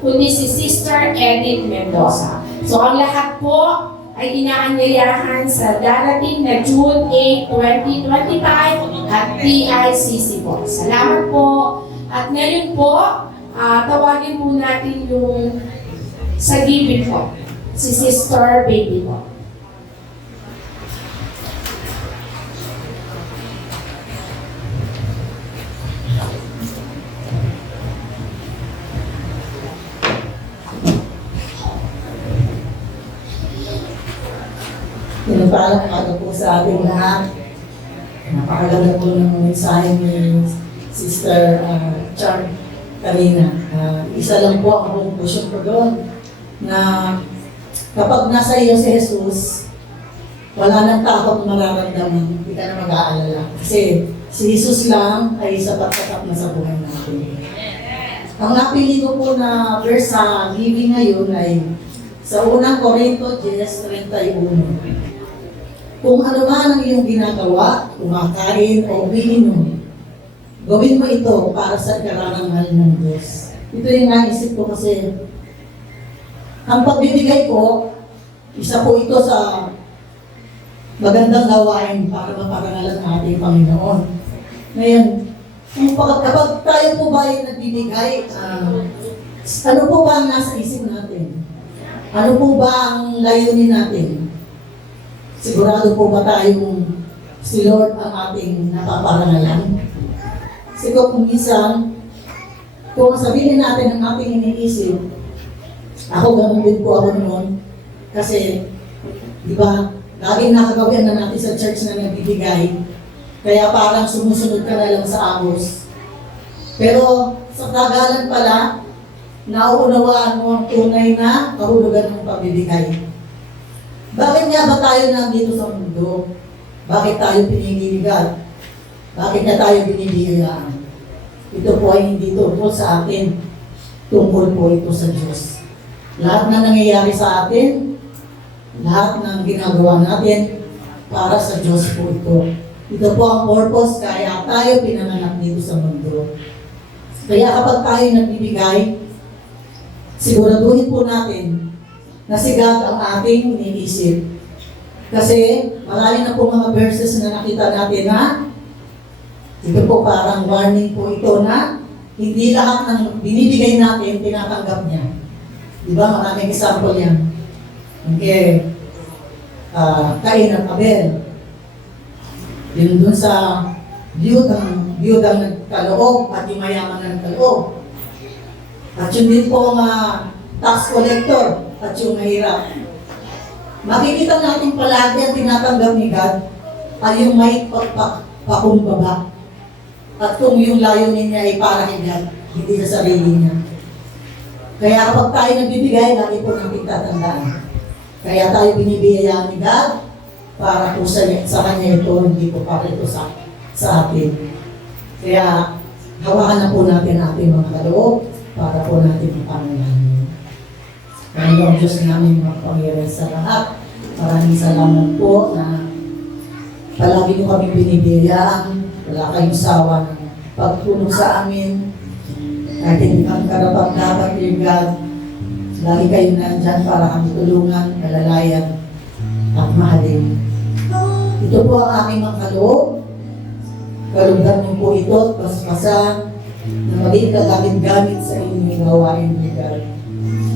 kundi si Sister Edith Mendoza. So ang lahat po ay inaanyayahan sa darating na June 8, 2025 at PICC po. Salamat po. At ngayon po, tawagin po natin yung sa giving po, si Sister Baby po. Pinapalang ako po sa ating lahat. Napakaganda po ng mensahe ni Sister Char kanina. Isa lang po ang conclusion ko doon na kapag nasa iyo si Jesus, wala nang takot mararamdaman, hindi ka na mag-aalala. Kasi si Jesus lang ay sapat-sapat na sa buhay natin. Ang napili ko po na verse sa giving ngayon ay sa unang Korinto 10:31. Kung ano man ang iyong ginagawa, kumakain o umiinom, gawin mo ito para sa karangalan ng Diyos. Ito yung naisip ko kasi ang pagbibigay ko, isa po ito sa magandang gawain para maparangalan ng ating Panginoon. Ngayon, kapag tayo po ba ay nagbibigay, ano po ba ang nasa isip natin? Ano po ba ang layunin natin? Sigurado po ba tayong si Lord ang ating napaparangalan? Siguro kung minsan, kung sabihin natin ang ating iniisip, ako ganun din po ako noon, Kasi, di ba, laging nakagawin na natin sa church na nagbibigay. Kaya parang sumusunod ka na lang sa amos. Pero sa tagalan pala, nauunawaan mo ang tunay na kahulugan ng pagbibigay. Bakit nga ba tayo nandito sa mundo? Bakit tayo piniligat? Bakit nga tayo binibiyayaan? Ito po ay hindi tungkol sa atin. Tungkol po ito sa Diyos. Lahat na nangyayari sa atin, lahat ng ginagawa natin, para sa Diyos po ito. Ito po ang purpose kaya tayo pinanganak dito sa mundo. Kaya kapag tayo nagbibigay, siguraduhin po natin na si God ang ating iniisip. Kasi marami na po mga verses na nakita natin na ito po parang warning po ito na hindi lahat ng binibigay natin tinatanggap niya. Diba? Maraming example yan. Okay. Cain at Abel. Yun dun sa biyudang nagkaloob at yung mayaman na nagkaloob. At yun din po ang tax collector at yung mahirap. Makikita natin palagi ang tinatanggap ni God ay yung may pagpakumbaba. At kung yung layunin niya ay para kay God, hindi sa sarili niya. Kaya kapag tayo nagbibigay, lagi po natin tatandaan. Kaya tayo binibiyayaan ni God para po sa kanya ito, hindi po para ito sa atin. Kaya hawakan na po natin ating mga kaloob para po natin ipangalanan. Kaya ang Diyos namin magpangyari sa lahat. Maraming salamat po na palagi niyo kami binibiyayaan. Wala kayong sawa ng pagtulong sa amin. Kahit hindi kami karapat-dapat, dear God, lagi kayo nandyan para kami tulungan, kalalayan, at mahalin. Ito po ang aming mga kaloob. Kalugdan niyo po ito at paspasan na maging kagamit-gamit sa inyong gawain, dear God.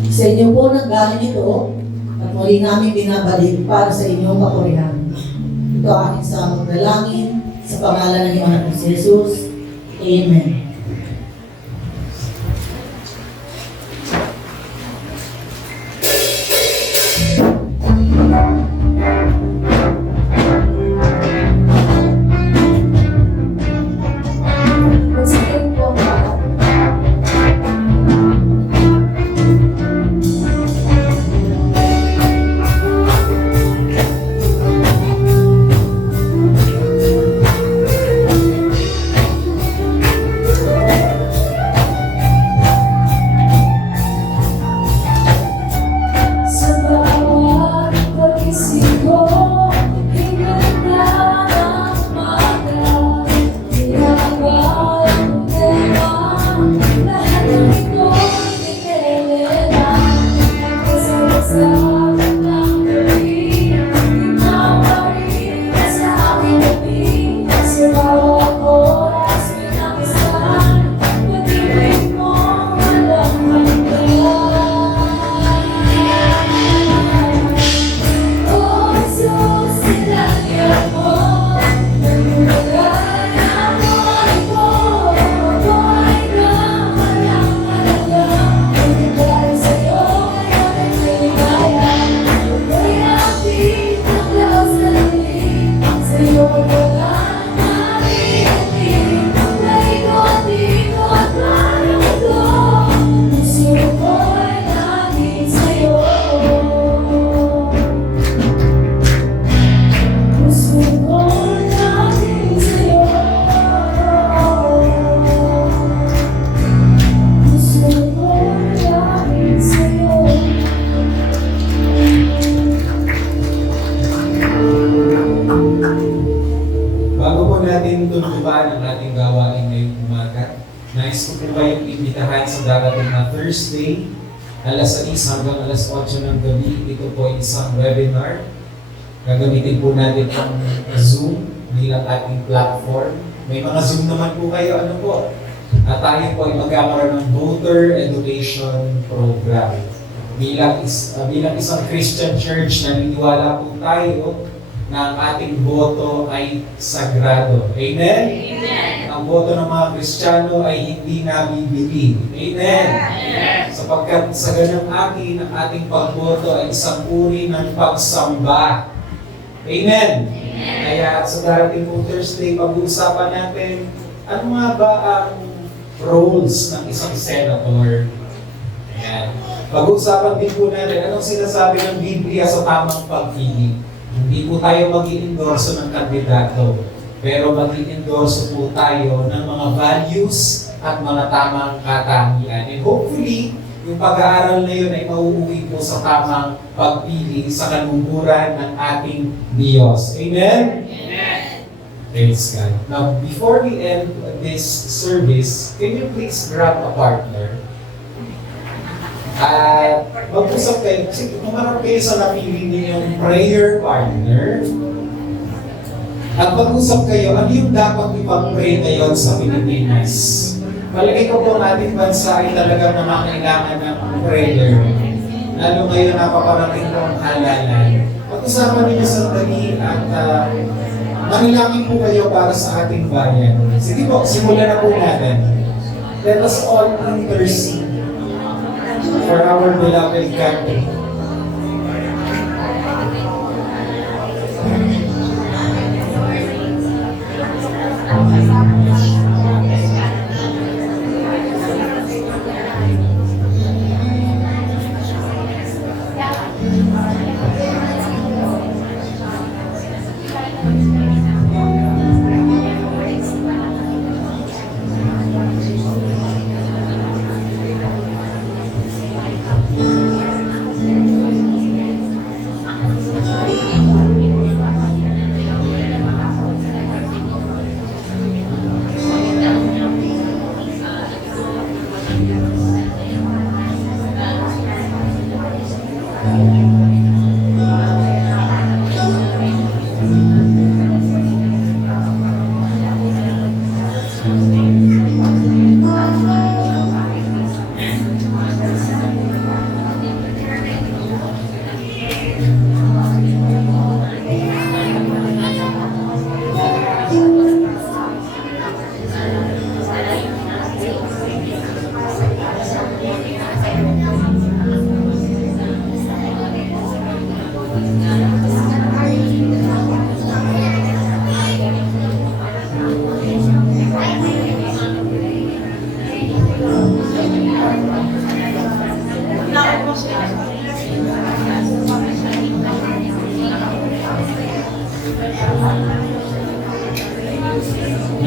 Sa inyo po nanggaling ito at muli namin binabalik para sa inyong kapurihan. Ito ang aming samot dalangin sa pangalan ng iyong anak ni Jesus. Amen. Magsiting po ang bawat. Sa bawat pag-isip ko, hingga na ng umaga, ginagawa ang tema, lahat ng ito'y pinelera. Kasama-sama ng gabi, ikaw pa rin sa aking gabi. Sa bawat oras, pinakasan, pag-ibig mo walang hanggan. Oh, Jesus, sinagyan mo, nagmumulay ang buhay ko. Buhay ka, walang halaga. Hindi dahil sa'yo, ngayon ay maligaya. Ako'y naapit ng laos na dilim. Sa'yo ay walang marinig. Buhay ko at ito at parang ito. Puso ko'y laging sa'yo. Puso ko'y laging sa'yo. Puso ko'y laging sa'yo. Bago po natin tuluban ang ating gawain ngayong umaga, nais ko po kayong imbitahan sa darating na Thursday, alas 6 hanggang alas 8 ng gabi. Ito po ay isang webinar. Gagamitin po natin ang Zoom bilang ating platform. May mga Zoom naman po kayo, ano po? At tayo po ay magkakaroon ng voter education program. Bilang isang Christian church, naniniwala po tayo na ang ating boto ay sagrado. Amen? Ang boto ng mga Kristiyano ay hindi nabibili. Amen? Sapagkat sa ganang akin, ang ating pagboto ay isang uri ng pagsamba. Amen? Kaya sa darating pong Thursday, pag-uusapan natin, ano nga ba ang roles ng isang senator? Ayan. Pag-uusapan din po natin, anong sinasabi ng Biblia sa tamang pagpili? Hindi po tayo mag-i-endorso ng kandidato, pero mag-i-endorso po tayo ng mga values at mga tamang katangian. And hopefully, yung pag-aaral na yun ay mauuwi po sa tamang pagpili sa kaluguran ng ating Diyos. Amen? Praise God. Now, before we end this service, can you please grab a partner? At mag-usap kayo, sige, kumarap kayo sa napili ninyong prayer partner. At mag-usap kayo, ano yung dapat ipag-pray ngayon sa Pilipinas? Palagay ko po ang ating bansa ay talagang nangangailangan ng prayer. Lalo ngayon napaparating po ang halalan. Pag-usapan ninyo sandali at manalangin po kayo para sa ating bayan. Sige po, simulan na po natin. Let us all intercede for our beloved country.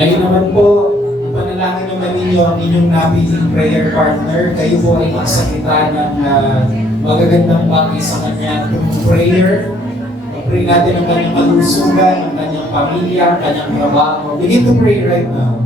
Ngayon naman po, ipanalangin naman ninyo ang inyong napiling prayer partner. Kayo po ay magsakita ng magagandang bagay sa kanya through prayer. Pag-pray natin ang kanyang kalusugan, ang kanyang pamilya, ang kanyang trabaho. Begin to pray right now.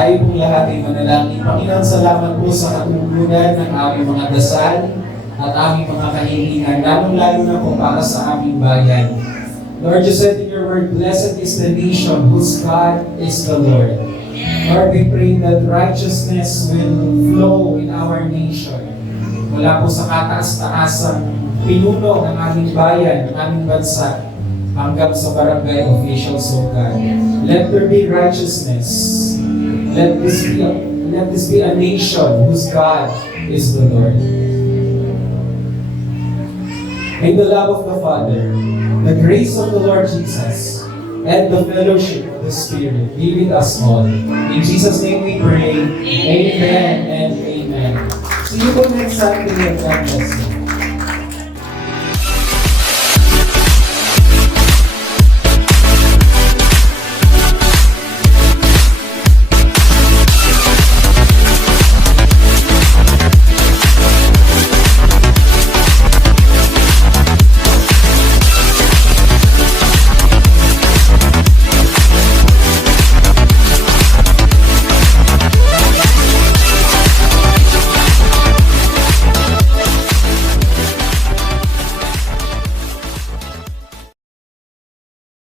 Tayo pong lahat ay manalangin. Panginoon, salamat po sa katugunan ng aming mga dasal at aming mga kahilingan, lalong-lalo na po para sa aming bayan. Lord, you said in your word, blessed is the nation whose God is the Lord. Lord, we pray that righteousness will flow in our nation. Mula po sa kataas-taasang pinuno ng aming bayan, ng aming bansa, hanggang sa barangay officials, O God. Let there be righteousness. Let this be a nation whose God is the Lord. May the love of the Father, the grace of the Lord Jesus, and the fellowship of the Spirit be with us all. In Jesus' name we pray. Amen and amen. See you next Sunday. God bless you.